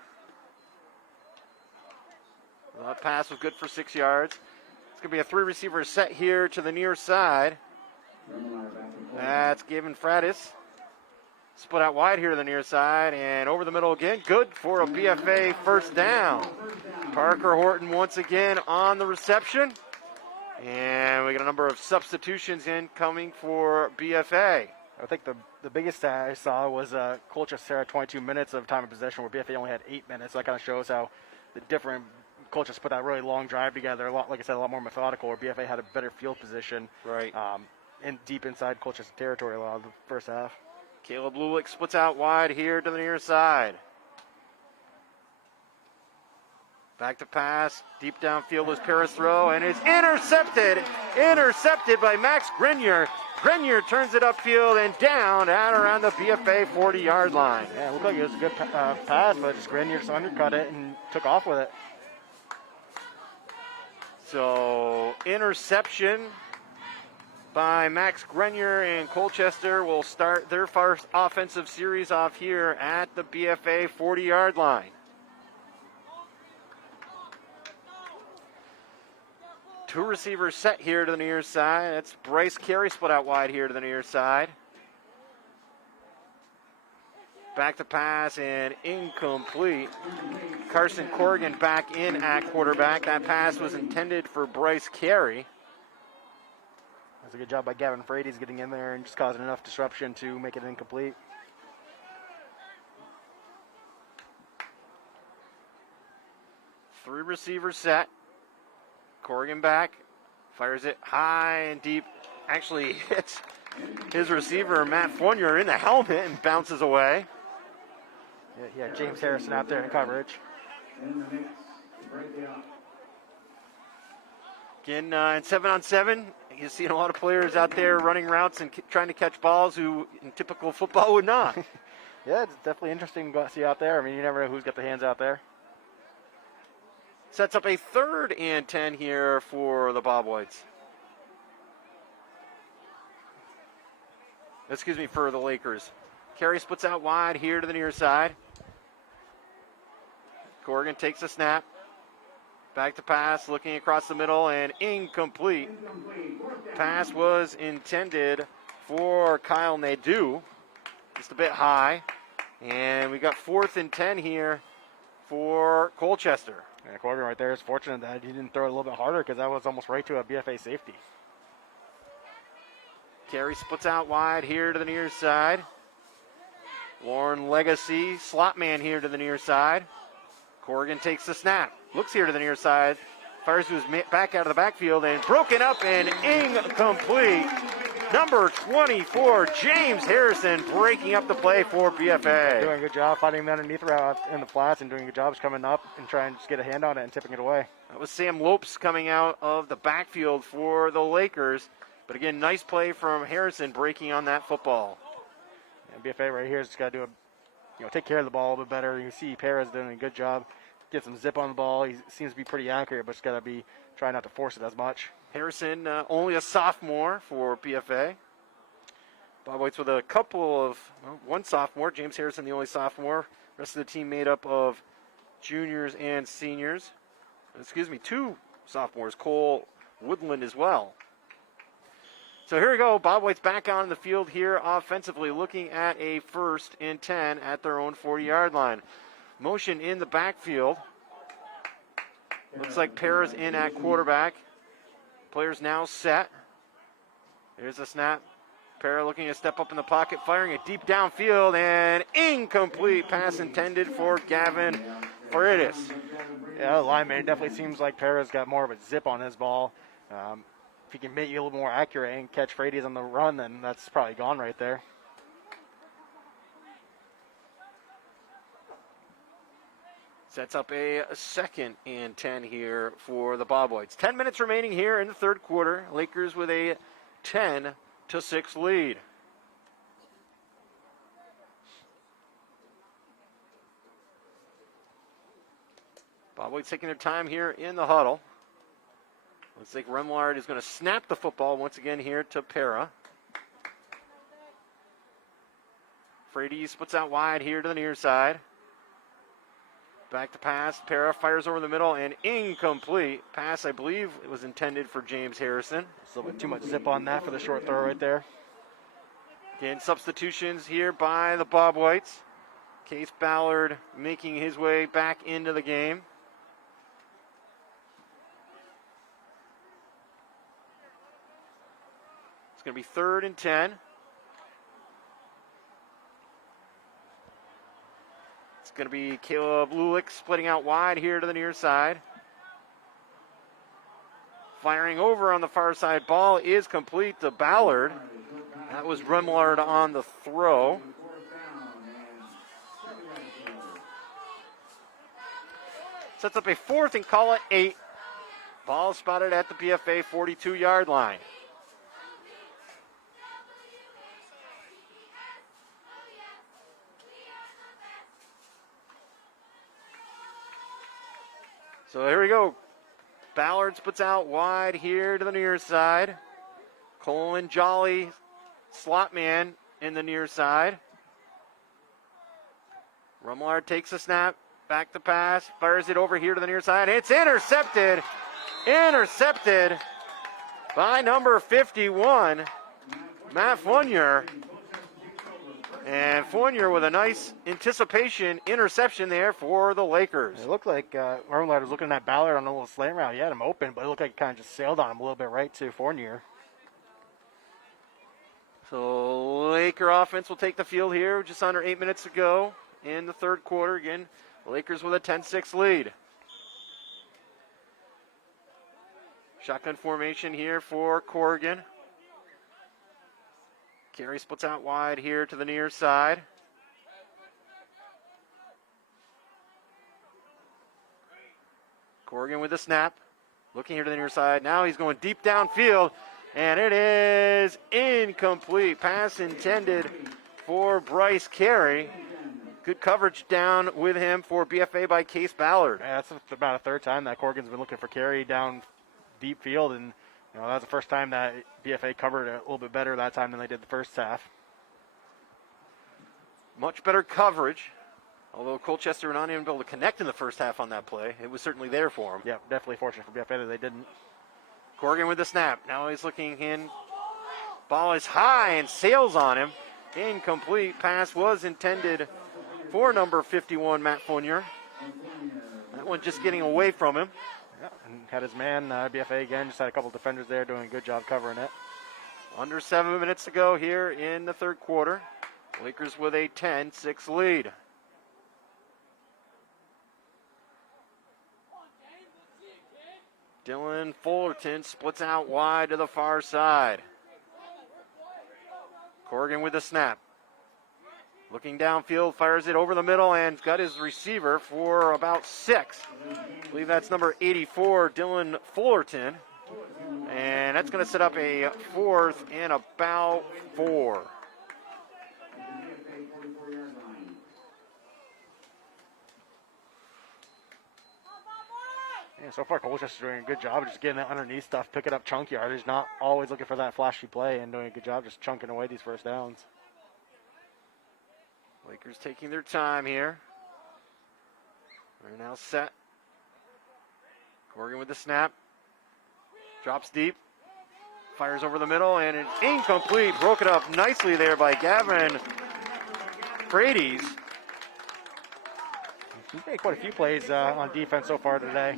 That pass was good for 6 yards. It's going to be a 3 receiver set here to the near side. That's Gavin Fratis. Split out wide here to the near side and over the middle again. Good for a BFA first down. Parker Horton once again on the reception. And we got a number of substitutions incoming for BFA. I think the biggest stat I saw was Colchester had 22 minutes of time of possession, where BFA only had 8 minutes. So that kind of shows how the different Colchester put that really long drive together. Like I said, a lot more methodical, where BFA had a better field position. Right. And deep inside Colchester territory a lot of the first half. Caleb Lulick splits out wide here to the near side. Back to pass. Deep downfield was Paris throw, and it's intercepted. Intercepted by Max Grenier. Grenier turns it upfield and down at around the BFA 40-yard line. Yeah, it looked like it was a good pass, but just Grenier just undercut it and took off with it. So, interception by Max Grenier, and Colchester will start their first offensive series off here at the BFA 40-yard line. Two receivers set here to the near side. That's Bryce Carey split out wide here to the near side. Back to pass and incomplete. Carson Corrigan back in at quarterback. That pass was intended for Bryce Carey. That's a good job by Gavin Frady's getting in there and just causing enough disruption to make it incomplete. Three receivers set. Corrigan back. Fires it high and deep. Actually hits his receiver, Matt Fournier, in the helmet and bounces away. Yeah, James Harrison out there in coverage. Again, in 7-on-7, you're seeing a lot of players out there running routes and trying to catch balls who in typical football would not. Yeah, it's definitely interesting to go see out there. I mean, you never know who's got the hands out there. Sets up a 3rd and 10 here for the Bobwhites. Excuse me, for the Lakers. Carey splits out wide here to the near side. Corrigan takes a snap. Back to pass, looking across the middle, and incomplete. Pass was intended for Kyle Nadeau. Just a bit high. And we got 4th and 10 here for Colchester. Yeah, Corrigan right there is fortunate that he didn't throw it a little bit harder, because that was almost right to a BFA safety. Carey splits out wide here to the near side. Lauren Legacy, slot man here to the near side. Corrigan takes the snap. Looks here to the near side. Fires to his back out of the backfield and broken up and incomplete. Number 24, James Harrison, breaking up the play for BFA. Doing a good job fighting him underneath in the flats and doing a good job coming up and trying to just get a hand on it and tipping it away. That was Sam Lopes coming out of the backfield for the Lakers. But again, nice play from Harrison breaking on that football. And BFA right here has just got to take care of the ball a bit better. You see Perez doing a good job. Get some zip on the ball. He seems to be pretty accurate, but just got to be trying not to force it as much. Harrison, only a sophomore for BFA. Bob White's with a couple of, one sophomore. James Harrison, the only sophomore. Rest of the team made up of juniors and seniors. Excuse me, 2 sophomores. Cole Woodland as well. So here we go. Bob White's back on the field here offensively, looking at a 1st and 10 at their own 40-yard line. Motion in the backfield. Looks like Perez in at quarterback. Players now set. There's a snap. Perez looking to step up in the pocket, firing it deep downfield, and incomplete pass intended for Gavin Freitas. Yeah, the lineman definitely seems like Perez got more of a zip on his ball. If he can make you a little more accurate and catch Freitas on the run, then that's probably gone right there. Sets up a 2nd and 10 here for the Bob Whites. 10 minutes remaining here in the 3rd quarter. Lakers with a 10-6 lead. Bob White's taking their time here in the huddle. Looks like Remillard is going to snap the football once again here to Para. Freitas splits out wide here to the near side. Back to pass. Para fires over the middle and incomplete. Pass, I believe, it was intended for James Harrison. Just a little bit too much zip on that for the short throw right there. Again, substitutions here by the Bob Whites. Case Ballard making his way back into the game. It's going to be 3rd and 10. It's going to be Caleb Lulick splitting out wide here to the near side. Firing over on the far side. Ball is complete to Ballard. That was Remillard on the throw. Sets up a 4th and call it 8. Ball spotted at the BFA 42-yard line. So here we go. Ballard splits out wide here to the near side. Colin Jolly, slot man in the near side. Remillard takes a snap, back to pass, fires it over here to the near side. It's intercepted. Intercepted by number 51, Matt Fournier. And Fournier with a nice anticipation interception there for the Lakers. It looked like Remillard was looking at Ballard on a little slant route. He had him open, but it looked like he kind of just sailed on him a little bit right to Fournier. So Laker offense will take the field here, just under 8 minutes to go in the 3rd quarter. Again, Lakers with a 10-6 lead. Shotgun formation here for Corrigan. Carey splits out wide here to the near side. Corrigan with the snap. Looking here to the near side. Now he's going deep downfield. And it is incomplete. Pass intended for Bryce Carey. Good coverage down with him for BFA by Case Ballard. Yeah, that's about a 3rd time that Corrigan's been looking for Carey down deep field, and that was the first time that BFA covered it a little bit better that time than they did the first half. Much better coverage. Although Colchester were not even able to connect in the first half on that play. It was certainly there for him. Yeah, definitely fortunate for BFA that they didn't. Corrigan with the snap. Now he's looking in. Ball is high and sails on him. Incomplete. Pass was intended for number 51, Matt Fournier. That one just getting away from him. Yeah, and had his man, BFA again, just had a couple defenders there doing a good job covering it. Under 7 minutes to go here in the 3rd quarter. Lakers with a 10-6 lead. Dylan Fullerton splits out wide to the far side. Corrigan with the snap. Looking downfield, fires it over the middle, and got his receiver for about 6. I believe that's number 84, Dylan Fullerton. And that's going to set up a 4th and about 4. Yeah, so far Colchester's doing a good job of just getting that underneath stuff, picking up chunk yardage, not always looking for that flashy play, and doing a good job just chunking away these first downs. Lakers taking their time here. They're now set. Corrigan with the snap. Drops deep. Fires over the middle, and it's incomplete. Broken up nicely there by Gavin Frates. He's made quite a few plays on defense so far today.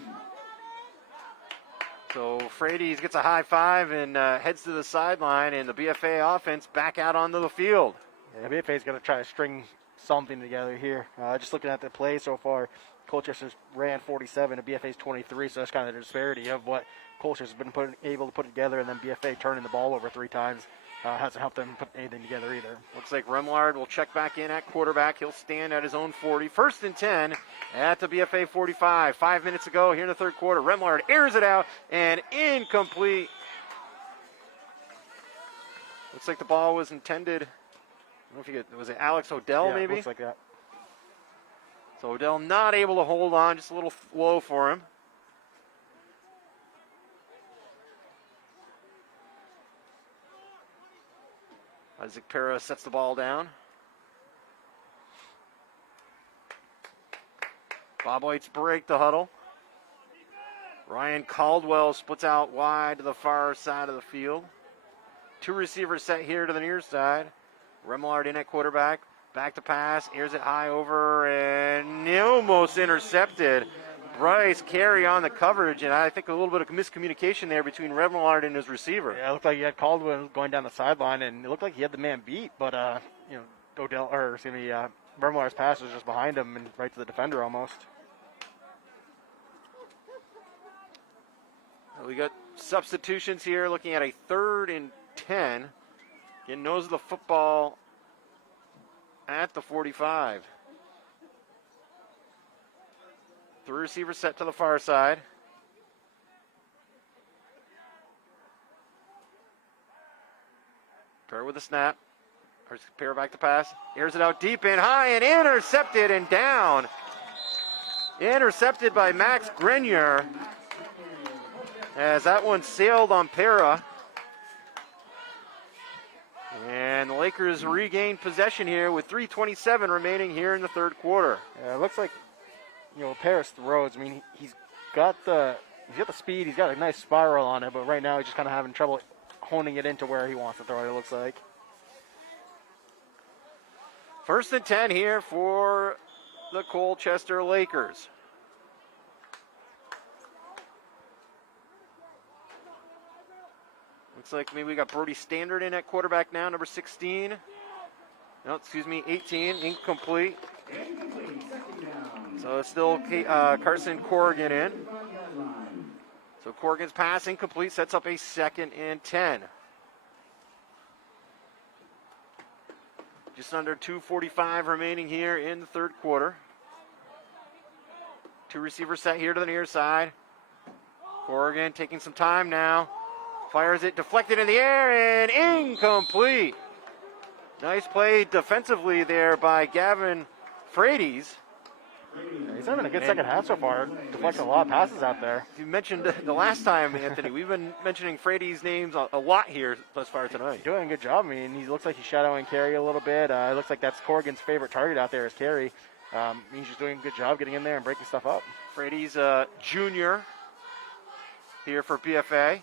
So Frates gets a high five and heads to the sideline, and the BFA offense back out onto the field. Yeah, BFA's going to try to string something together here. Just looking at the play so far, Colchester's ran 47 and BFA's 23, so that's kind of the disparity of what Colchester's been able to put together, and then BFA turning the ball over 3 times hasn't helped them put anything together either. Looks like Remlard will check back in at quarterback. He'll stand at his own 40. 1st and 10 at the BFA 45. 5 minutes ago here in the third quarter. Remlard airs it out and incomplete. Looks like the ball was intended. I don't know if was it Alex Odell Yeah, maybe? looks like that. So Odell not able to hold on, just a little low for him. Isaac Pera sets the ball down. Bob White's break the huddle. Ryan Caldwell splits out wide to the far side of the field. 2 receivers set here to the near side. Remillard in at quarterback. Back to pass. Airs it high over and almost intercepted. Bryce Carey on the coverage, and I think a little bit of miscommunication there between Remillard and his receiver. Yeah, it looked like he had Caldwell going down the sideline, and it looked like he had the man beat, but Remillard's pass was just behind him and right to the defender almost. We got substitutions here, looking at a 3rd and 10. Getting nose of the football at the 45. 3 receivers set to the far side. Pair with a snap. Pair back to pass. Airs it out deep and high and intercepted and down. Intercepted by Max Grenier. As that one sailed on Para. And the Lakers regain possession here with 3:27 remaining here in the third quarter. Yeah, it looks like, Paris throws. I mean, he's got the speed. He's got a nice spiral on it, but right now he's just kind of having trouble honing it into where he wants to throw it, it looks like. 1st and 10 here for the Colchester Lakers. Looks like maybe we got Brody Standard in at quarterback now, number 16. No, excuse me, 18, incomplete. So it's still Carson Corrigan in. So Corrigan's pass incomplete, sets up a 2nd and 10. Just under 2:45 remaining here in the third quarter. 2 receivers set here to the near side. Corrigan taking some time now. Fires it, deflected in the air, and incomplete. Nice play defensively there by Gavin Frates. Yeah, he's having a good second half so far. Deflecting a lot of passes out there. You mentioned the last time, Anthony. We've been mentioning Frates' names a lot here thus far tonight. Doing a good job. I mean, he looks like he's shadowing Carey a little bit. It looks like that's Corrigan's favorite target out there is Carey. He's just doing a good job getting in there and breaking stuff up. Frates, junior here for BFA.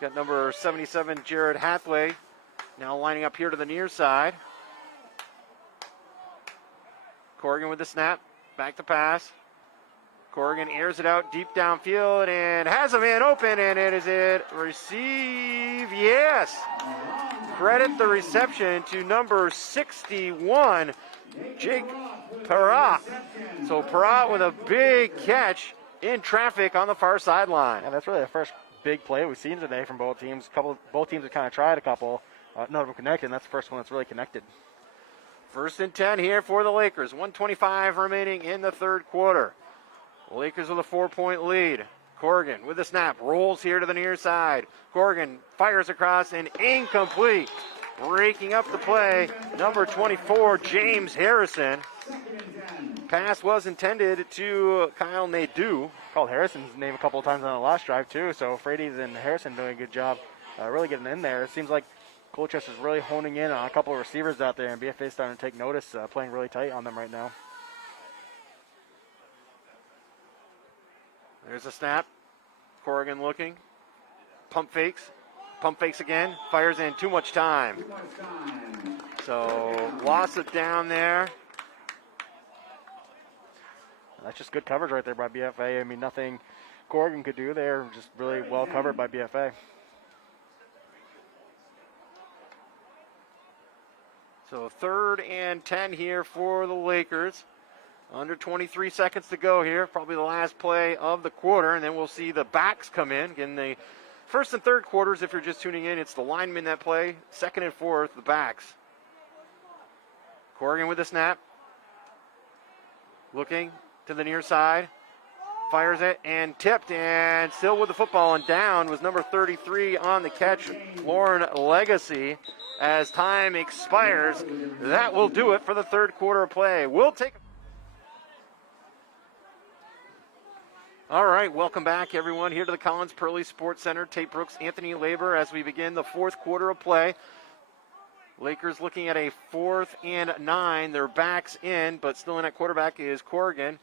Got number 77, Jared Hathaway, now lining up here to the near side. Corrigan with the snap, back to pass. Corrigan airs it out deep downfield and has a man open, and it receive, yes. Credit the reception to number 61, Jake Perrott. So Perrott with a big catch in traffic on the far sideline. And that's really the first big play we've seen today from both teams. Both teams have kind of tried a couple. none of them connected, and that's the first one that's really connected. 1st and 10 here for the Lakers. 1:25 remaining in the third quarter. Lakers with a 4-point lead. Corrigan with the snap, rolls here to the near side. Corrigan fires across and incomplete. Breaking up the play, number 24, James Harrison. Pass was intended to Kyle Nadeau. Called Harrison's name a couple of times on the last drive, too, so Frady's and Harrison doing a good job really getting in there. It seems like Colchester's really honing in on a couple of receivers out there, and BFA's starting to take notice, playing really tight on them right now. There's a snap. Corrigan looking. Pump fakes. Pump fakes again. Fires in. Too much time. So loss of down there. That's just good coverage right there by BFA. I mean, nothing Corrigan could do there. Just really well covered by BFA. So 3rd and 10 here for the Lakers. Under 23 seconds to go here. Probably the last play of the quarter. And then we'll see the backs come in. In the first and third quarters, if you're just tuning in, it's the linemen that play. 2nd and 4th, the backs. Corrigan with the snap. Looking to the near side. Fires it and tipped, and still with the football, and down was number 33 on the catch, Lauren Legacy. As time expires, that will do it for the third quarter of play. We'll take. All right, welcome back, everyone, here to the Collins Pearly Sports Center. Tate Brooks, Anthony Labor, as we begin the fourth quarter of play. Lakers looking at a 4th and 9. Their backs in, but still in at quarterback is Corrigan.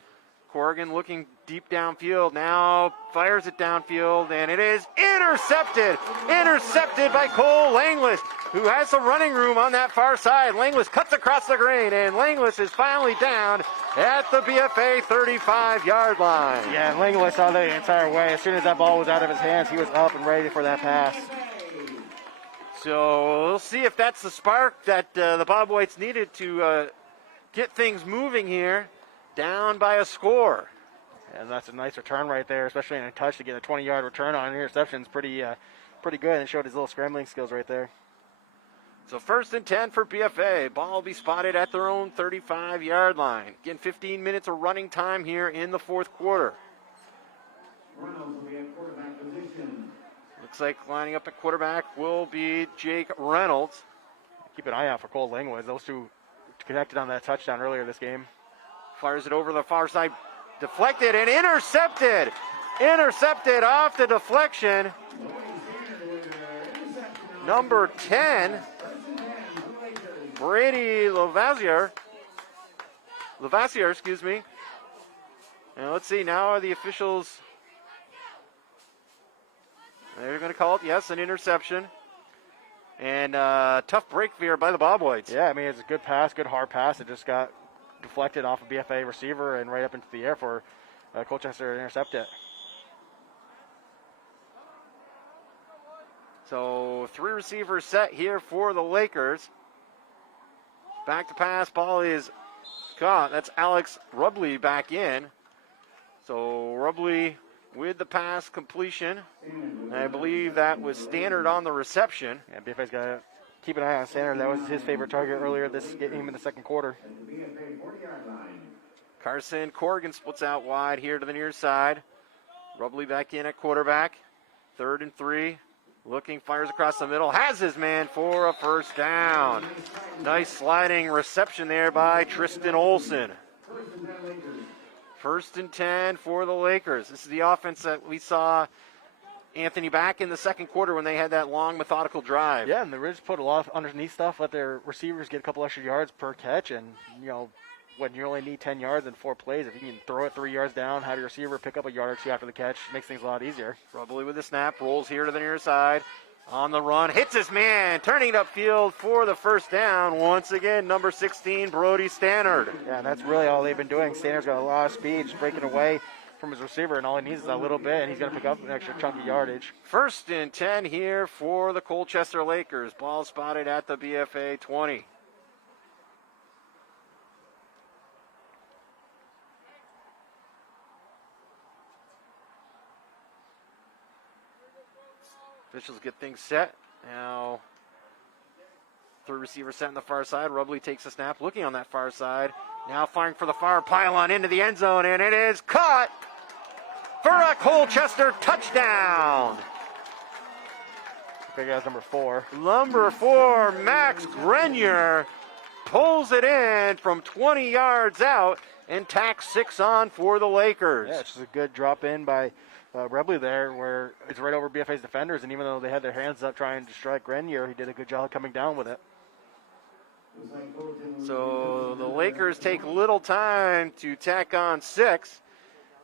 Corrigan looking deep downfield, now fires it downfield, and it is intercepted. Intercepted by Cole Langlis, who has some running room on that far side. Langlis cuts across the green, and Langlis is finally down at the BFA 35-yard line. Yeah, and Langlis saw the entire way. As soon as that ball was out of his hands, he was up and ready for that pass. So we'll see if that's the spark that the Bob Whites needed to get things moving here. Down by a score. And that's a nice return right there, especially in a touch to get a 20-yard return on an interception is pretty good, and showed his little scrambling skills right there. So 1st and 10 for BFA. Ball will be spotted at their own 35-yard line. Again, 15 minutes of running time here in the fourth quarter. Looks like lining up at quarterback will be Jake Reynolds. Keep an eye out for Cole Langwood. Those two connected on that touchdown earlier this game. Fires it over the far side. Deflected and intercepted. Intercepted off the deflection. Number 10, Brady Lavassier, excuse me. And let's see, now are the officials, they're going to call it, yes, an interception. And tough break here by the Bob Whites. Yeah, I mean, it's a good pass, good hard pass. It just got deflected off a BFA receiver and right up into the air for Colchester to intercept it. So 3 receivers set here for the Lakers. Back to pass, ball is caught. That's Alex Rubley back in. So Rubley with the pass completion. And I believe that was Standard on the reception. Yeah, BFA's got to keep an eye on Standard. That was his favorite target earlier this game in the second quarter. Carson Corrigan splits out wide here to the near side. Rubley back in at quarterback. 3rd and 3. Looking, fires across the middle. Has his man for a first down. Nice sliding reception there by Tristan Olson. 1st and 10 for the Lakers. This is the offense that we saw Anthony back in the second quarter when they had that long methodical drive. Yeah, and the Ridge put a lot of underneath stuff, let their receivers get a couple extra yards per catch, and when you only need 10 yards in 4 plays, if you can throw it 3 yards down, have your receiver pick up a yard or 2 after the catch, makes things a lot easier. Rubley with the snap, rolls here to the near side. On the run, hits his man, turning it upfield for the first down. Once again, number 16, Brody Stannard. Yeah, and that's really all they've been doing. Stannard's got a lot of speed, just breaking away from his receiver, and all he needs is a little bit, and he's going to pick up an extra chunk of yardage. 1st and 10 here for the Colchester Lakers. Ball spotted at the BFA 20. Officials get things set. Now Three receiver set on the far side. Rubley takes a snap, looking on that far side. Now firing for the far pylon into the end zone, and it is caught for a Colchester touchdown. Big guy's number 4. Number 4, Max Grenier, pulls it in from 20 yards out and tacks 6 on for the Lakers. Yeah, it's just a good drop in by Rubley there, where it's right over BFA's defenders, and even though they had their hands up trying to strike Grenier, he did a good job coming down with it. So the Lakers take little time to tack on 6.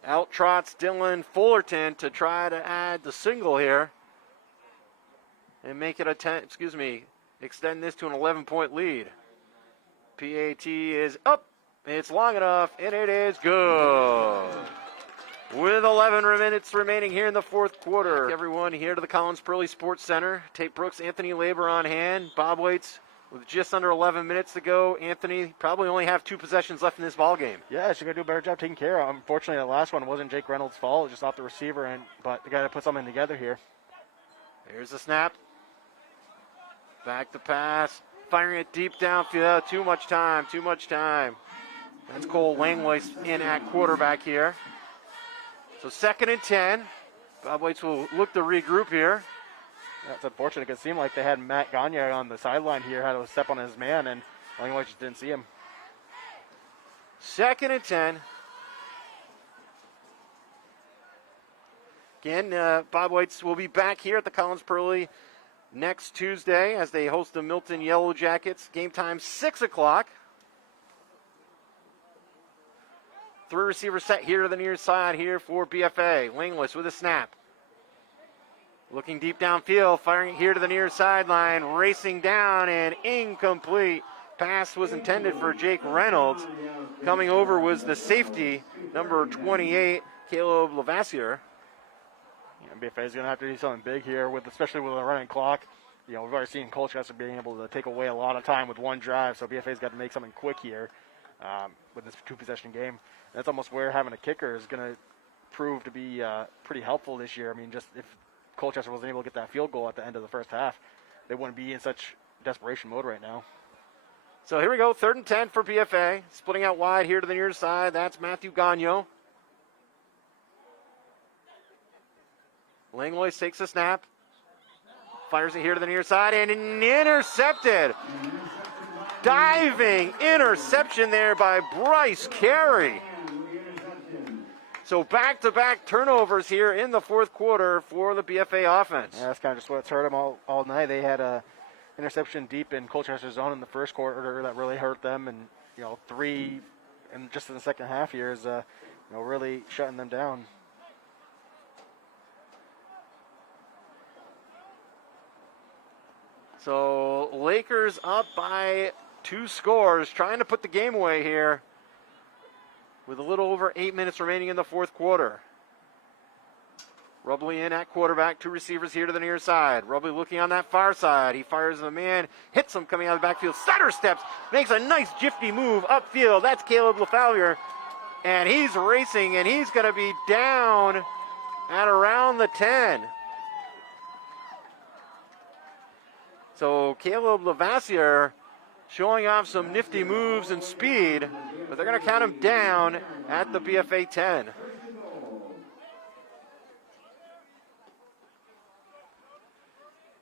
Out trots Dylan Fullerton to try to add the single here and make it extend this to an 11-point lead. PAT is up. It's long enough, and it is good. With 11 minutes remaining here in the fourth quarter. Everyone here to the Collins Pearly Sports Center. Tate Brooks, Anthony Labor on hand. Bob Waits with just under 11 minutes to go. Anthony probably only have 2 possessions left in this ball game. Yeah, she's going to do a better job taking care of. Unfortunately, the last one wasn't Jake Reynolds' fault. It was just off the receiver, but they got to put something together here. Here's the snap. Back to pass. Firing it deep downfield. Too much time. That's Cole Langlois in at quarterback here. So 2nd and 10. Bob Waits will look to regroup here. That's unfortunate. It seemed like they had Matt Gagne on the sideline here, had to step on his man, and Langlois just didn't see him. 2nd and 10. Again, Bob Waits will be back here at the Collins Pearly next Tuesday as they host the Milton Yellow Jackets. Game time 6 o'clock. 3 receivers set here to the near side here for BFA. Langlois with a snap. Looking deep downfield, firing it here to the near sideline, racing down and incomplete. Pass was intended for Jake Reynolds. Coming over was the safety, number 28, Caleb Lavassier. Yeah, BFA is going to have to do something big here, especially with a running clock. We've already seen Colchester being able to take away a lot of time with one drive, so BFA's got to make something quick here with this 2-possession game. That's almost where having a kicker is going to prove to be pretty helpful this year. I mean, just if Colchester wasn't able to get that field goal at the end of the first half, they wouldn't be in such desperation mode right now. So here we go, 3rd and 10 for BFA. Splitting out wide here to the near side. That's Matthew Gagnon. Langlois takes a snap. Fires it here to the near side and intercepted. Diving interception there by Bryce Carey. So back-to-back turnovers here in the fourth quarter for the BFA offense. Yeah, that's kind of just what's hurt them all night. They had a interception deep in Colchester's zone in the first quarter that really hurt them, and 3 and just in the second half here is really shutting them down. So Lakers up by 2 scores, trying to put the game away here with a little over 8 minutes remaining in the fourth quarter. Rubley in at quarterback, 2 receivers here to the near side. Rubley looking on that far side. He fires the man, hits him coming out of the backfield, stutter steps, makes a nice jifty move upfield. That's Caleb LaFallier, and he's racing, and he's going to be down at around the 10. So Caleb Lavassier showing off some nifty moves and speed, but they're going to count him down at the BFA 10.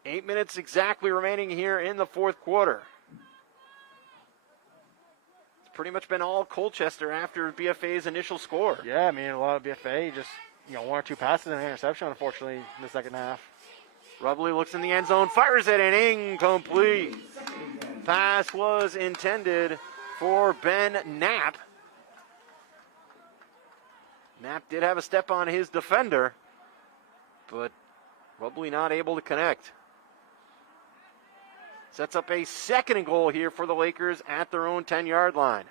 Eight minutes exactly remaining here in the fourth quarter. It's pretty much been all Colchester after BFA's initial score. Yeah, I mean, a lot of BFA, just 1 or 2 passes and an interception, unfortunately, in the second half. Rubley looks in the end zone, fires it, and incomplete. Pass was intended for Ben Knapp. Knapp did have a step on his defender, but Rubley not able to connect. Sets up a 2nd and goal here for the Lakers at their own 10-yard line.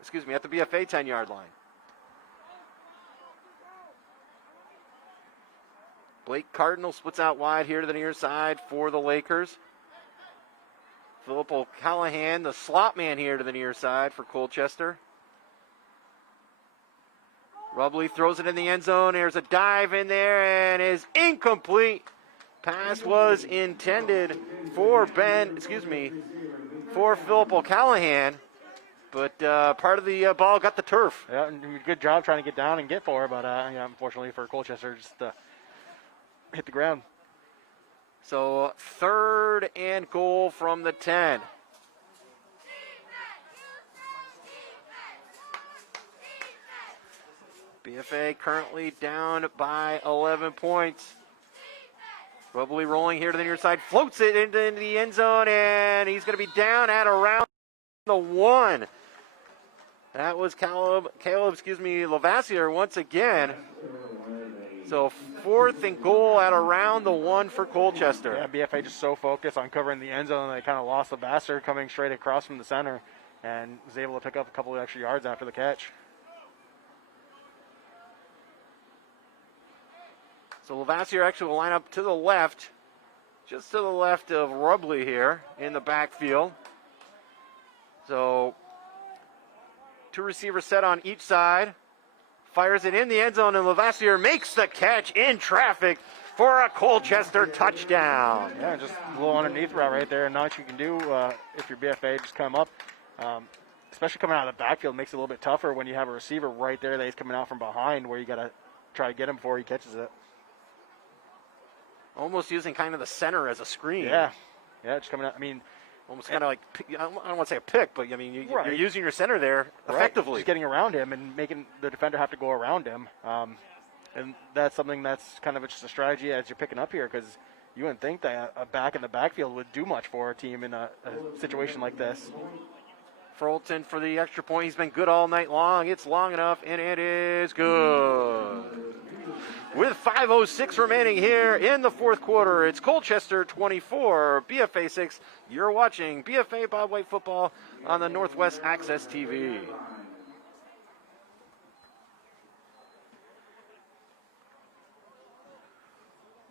At the BFA 10-yard line. Blake Cardinal splits out wide here to the near side for the Lakers. Philip O'Callahan, the slot man here to the near side for Colchester. Rubley throws it in the end zone. There's a dive in there and is incomplete. Pass was intended for for Philip O'Callahan, but part of the ball got the turf. Yeah, and good job trying to get down and get for it, but unfortunately for Colchester, just hit the ground. So 3rd and goal from the 10. BFA currently down by 11 points. Probably rolling here to the near side, floats it into the end zone, and he's going to be down at around the 1. That was Caleb, Lavassier once again. So 4th and goal at around the 1 for Colchester. Yeah, BFA just so focused on covering the end zone, they kind of lost Lavassier coming straight across from the center and was able to pick up a couple of extra yards after the catch. So Lavassier actually will line up to the left, just to the left of Rubley here in the backfield. So 2 receivers set on each side. Fires it in the end zone, and Lavassier makes the catch in traffic for a Colchester touchdown. Yeah, just a little underneath route right there. And not much you can do if you're BFA, just come up. Especially coming out of the backfield makes it a little bit tougher when you have a receiver right there that he's coming out from behind where you got to try to get him before he catches it. Almost using kind of the center as a screen. Yeah, just coming out. I mean, almost kind of like, I don't want to say a pick, but I mean, you're Right. using your center there effectively. Right. Just getting around him and making the defender have to go around him. And that's something that's kind of just a strategy as you're picking up here, because you wouldn't think that a back in the backfield would do much for a team in a situation like this. Frolton for the extra point. He's been good all night long. It's long enough, and it is good. With 5:06 remaining here in the 4th quarter, it's Colchester 24, BFA 6. You're watching BFA Bob White football on the Northwest Access TV.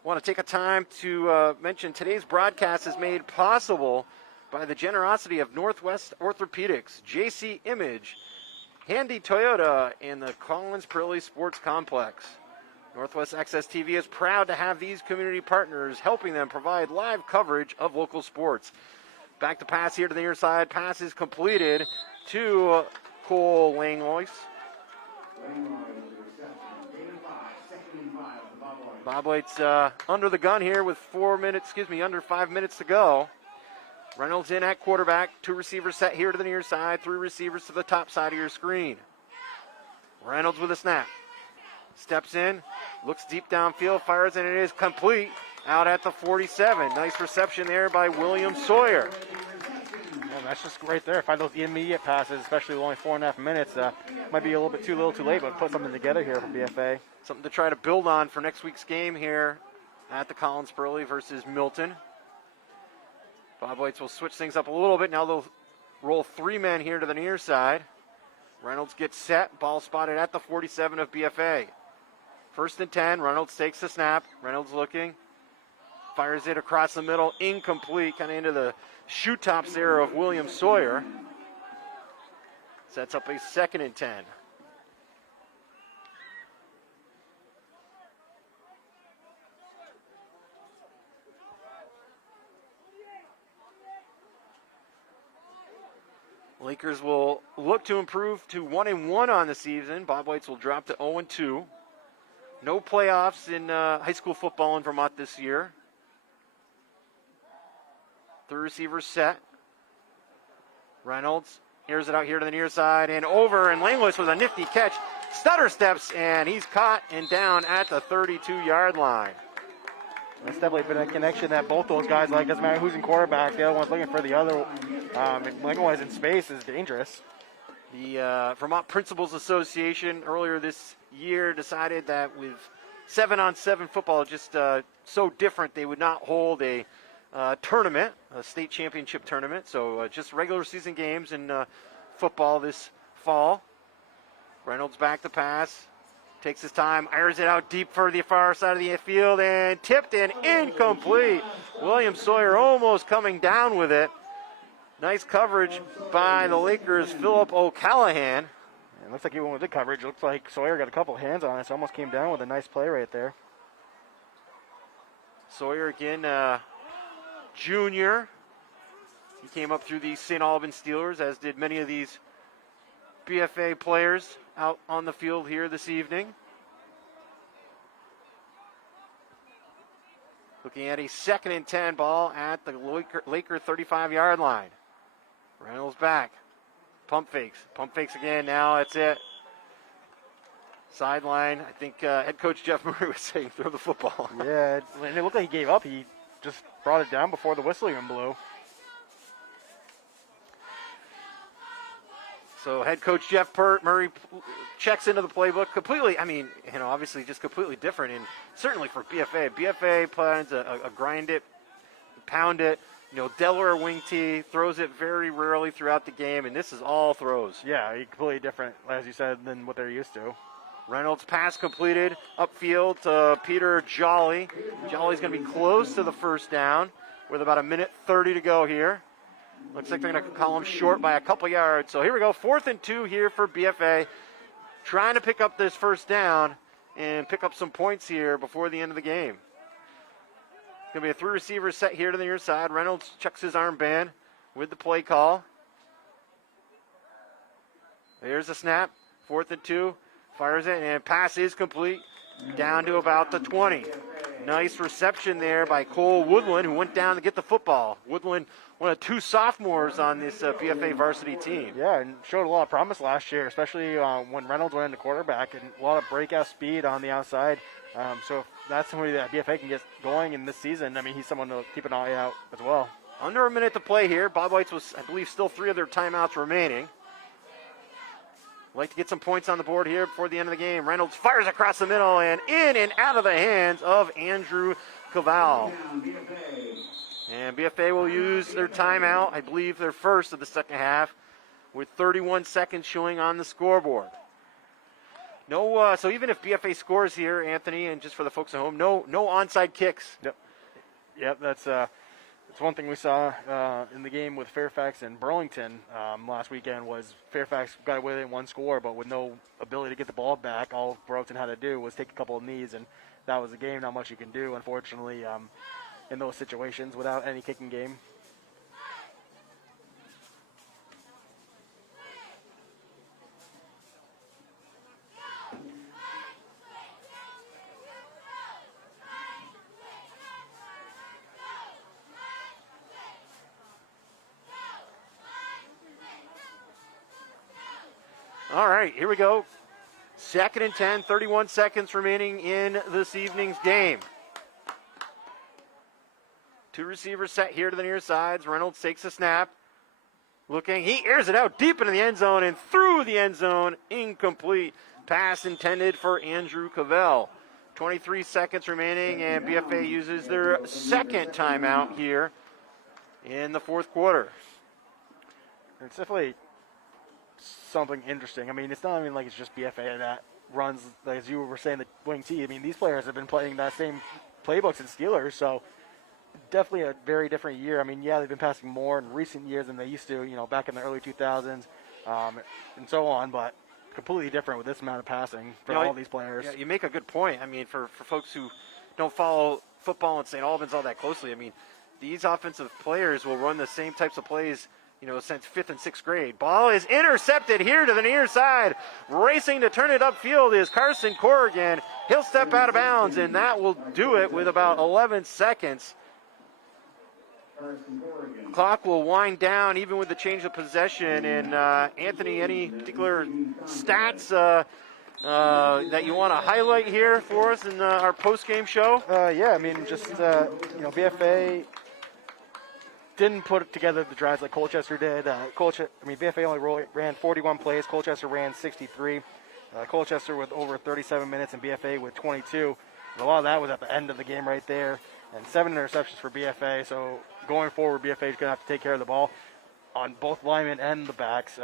Want to take a time to mention today's broadcast is made possible by the generosity of Northwest Orthopedics, JC Image, Handy Toyota, and the Collins Pearly Sports Complex. Northwest Access TV is proud to have these community partners helping them provide live coverage of local sports. Back to pass here to the near side. Pass is completed to Cole Langlois. Bob White's under the gun here with under 5 minutes to go. Reynolds in at quarterback. 2 receivers set here to the near side. 3 receivers to the top side of your screen. Reynolds with a snap. Steps in, looks deep downfield, fires, and it is complete out at the 47. Nice reception there by William Sawyer. And that's just right there. Find those immediate passes, especially with only 4.5 minutes. Might be a little bit too little too late, but put something together here for BFA. Something to try to build on for next week's game here at the Collins Pearly versus Milton. Bob Whites will switch things up a little bit. Now they'll roll 3 men here to the near side. Reynolds gets set. Ball spotted at the 47 of BFA. 1st and 10. Reynolds takes the snap. Reynolds looking. Fires it across the middle. Incomplete. Kind of into the shoe tops there of William Sawyer. Sets up a 2nd and 10. Lakers will look to improve to 1-1 on the season. Bob Whites will drop to 0-2. No playoffs in high school football in Vermont this year. 3 receivers set. Reynolds airs it out here to the near side and over, and Langlois with a nifty catch. Stutter steps, and he's caught and down at the 32-yard line. That's definitely been a connection that both those guys like. Doesn't matter who's in quarterback, the other one's looking for the other. Langlois in space is dangerous. The Vermont Principals Association earlier this year decided that with 7-on-7 football just so different, they would not hold a tournament, a state championship tournament. So just regular season games in football this fall. Reynolds back to pass. Takes his time, irons it out deep for the far side of the field, and tipped and incomplete. William Sawyer almost coming down with it. Nice coverage by the Lakers' Philip O'Callahan. It looks like he went with the coverage. Looks like Sawyer got a couple hands on it, so almost came down with a nice play right there. Sawyer again, junior. He came up through the St. Albans Steelers, as did many of these BFA players out on the field here this evening. Looking at a 2nd and 10 ball at the Laker 35-yard line. Reynolds back. Pump fakes again. Now that's it. Sideline. I think head coach Jeff Murray was saying throw the football. Yeah, and it looked like he gave up. He just brought it down before the whistle even blew. So head coach Jeff Murray checks into the playbook completely. I mean, obviously just completely different. And certainly for BFA. BFA plans a grind it, pound it. Delaware wing tee, throws it very rarely throughout the game, and this is all throws. Yeah, completely different, as you said, than what they're used to. Reynolds pass completed upfield to Peter Jolly. Jolly's going to be close to the first down with about 1:30 to go here. Looks like they're going to call him short by a couple yards. So here we go, 4th and 2 here for BFA. Trying to pick up this first down and pick up some points here before the end of the game. It's going to be a 3-receiver set here to the near side. Reynolds checks his armband with the play call. There's the snap, 4th and 2. Fires it, and pass is complete down to about the 20. Nice reception there by Cole Woodland, who went down to get the football. Woodland, one of 2 sophomores on this BFA varsity team. Yeah, and showed a lot of promise last year, especially when Reynolds went into quarterback, and a lot of breakout speed on the outside. So if that's somebody that BFA can get going in this season, I mean, he's someone to keep an eye out as well. Under a minute to play here. Bob White's was, I believe, still 3 of their timeouts remaining. Like to get some points on the board here before the end of the game. Reynolds fires across the middle and in and out of the hands of Andrew Cavall. And BFA will use their timeout, I believe their first of the second half, with 31 seconds showing on the scoreboard. No, so even if BFA scores here, Anthony, and just for the folks at home, no onside kicks. Yep, that's one thing we saw in the game with Fairfax and Burlington last weekend was Fairfax got within 1 score, but with no ability to get the ball back, all Burlington had to do was take a couple of knees, and that was the game. Not much you can do, unfortunately, in those situations without any kicking game. All right, here we go. 2nd and 10, 31 seconds remaining in this evening's game. 2 receivers set here to the near sides. Reynolds takes a snap. Looking, he airs it out deep into the end zone and through the end zone. Incomplete. Pass intended for Andrew Cavell. 23 seconds remaining, and BFA uses their 2nd timeout here in the 4th quarter. It's definitely something interesting. I mean, it's not even like it's just BFA that runs, like, as you were saying, the wing T. I mean, these players have been playing that same playbooks as Steelers, so definitely a very different year. I mean, yeah, they've been passing more in recent years than they used to, back in the early 2000s and so on, but completely different with this amount of passing for all these players. Yeah, you make a good point. I mean, for folks who don't follow football in St. Albans all that closely, I mean, these offensive players will run the same types of plays since 5th and 6th grade. Ball is intercepted here to the near side. Racing to turn it upfield is Carson Corrigan. He'll step out of bounds, and that will do it with about 11 seconds. Clock will wind down even with the change of possession. And Anthony, any particular stats that you want to highlight here for us in our post-game show? Yeah, I mean, just, BFA didn't put together the drives like Colchester did. BFA only ran 41 plays. Colchester ran 63. Colchester with over 37 minutes and BFA with 22. And a lot of that was at the end of the game right there. And 7 interceptions for BFA. So going forward, BFA is going to have to take care of the ball on both linemen and the backs.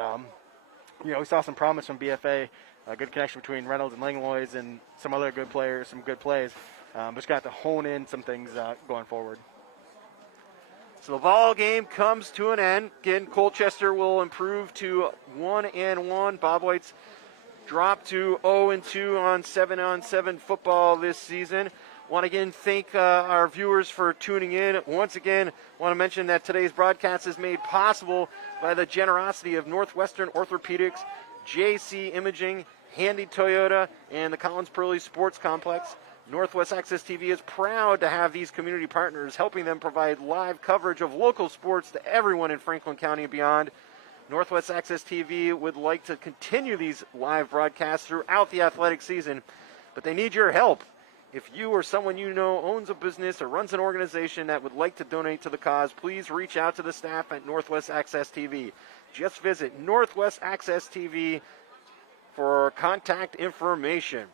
We saw some promise from BFA. A good connection between Reynolds and Langlois and some other good players, some good plays. Just got to hone in some things going forward. So the ball game comes to an end. Again, Colchester will improve to 1-1. Bob White's dropped to 0-2 on 7-on-7 football this season. Want to again thank our viewers for tuning in. Once again, want to mention that today's broadcast is made possible by the generosity of Northwestern Orthopedics, JC Imaging, Handy Toyota, and the Collins Pearly Sports Complex. Northwest Access TV is proud to have these community partners, helping them provide live coverage of local sports to everyone in Franklin County and beyond. Northwest Access TV would like to continue these live broadcasts throughout the athletic season, but they need your help. If you or someone you know owns a business or runs an organization that would like to donate to the cause, please reach out to the staff at Northwest Access TV. Just visit Northwest Access TV for contact information.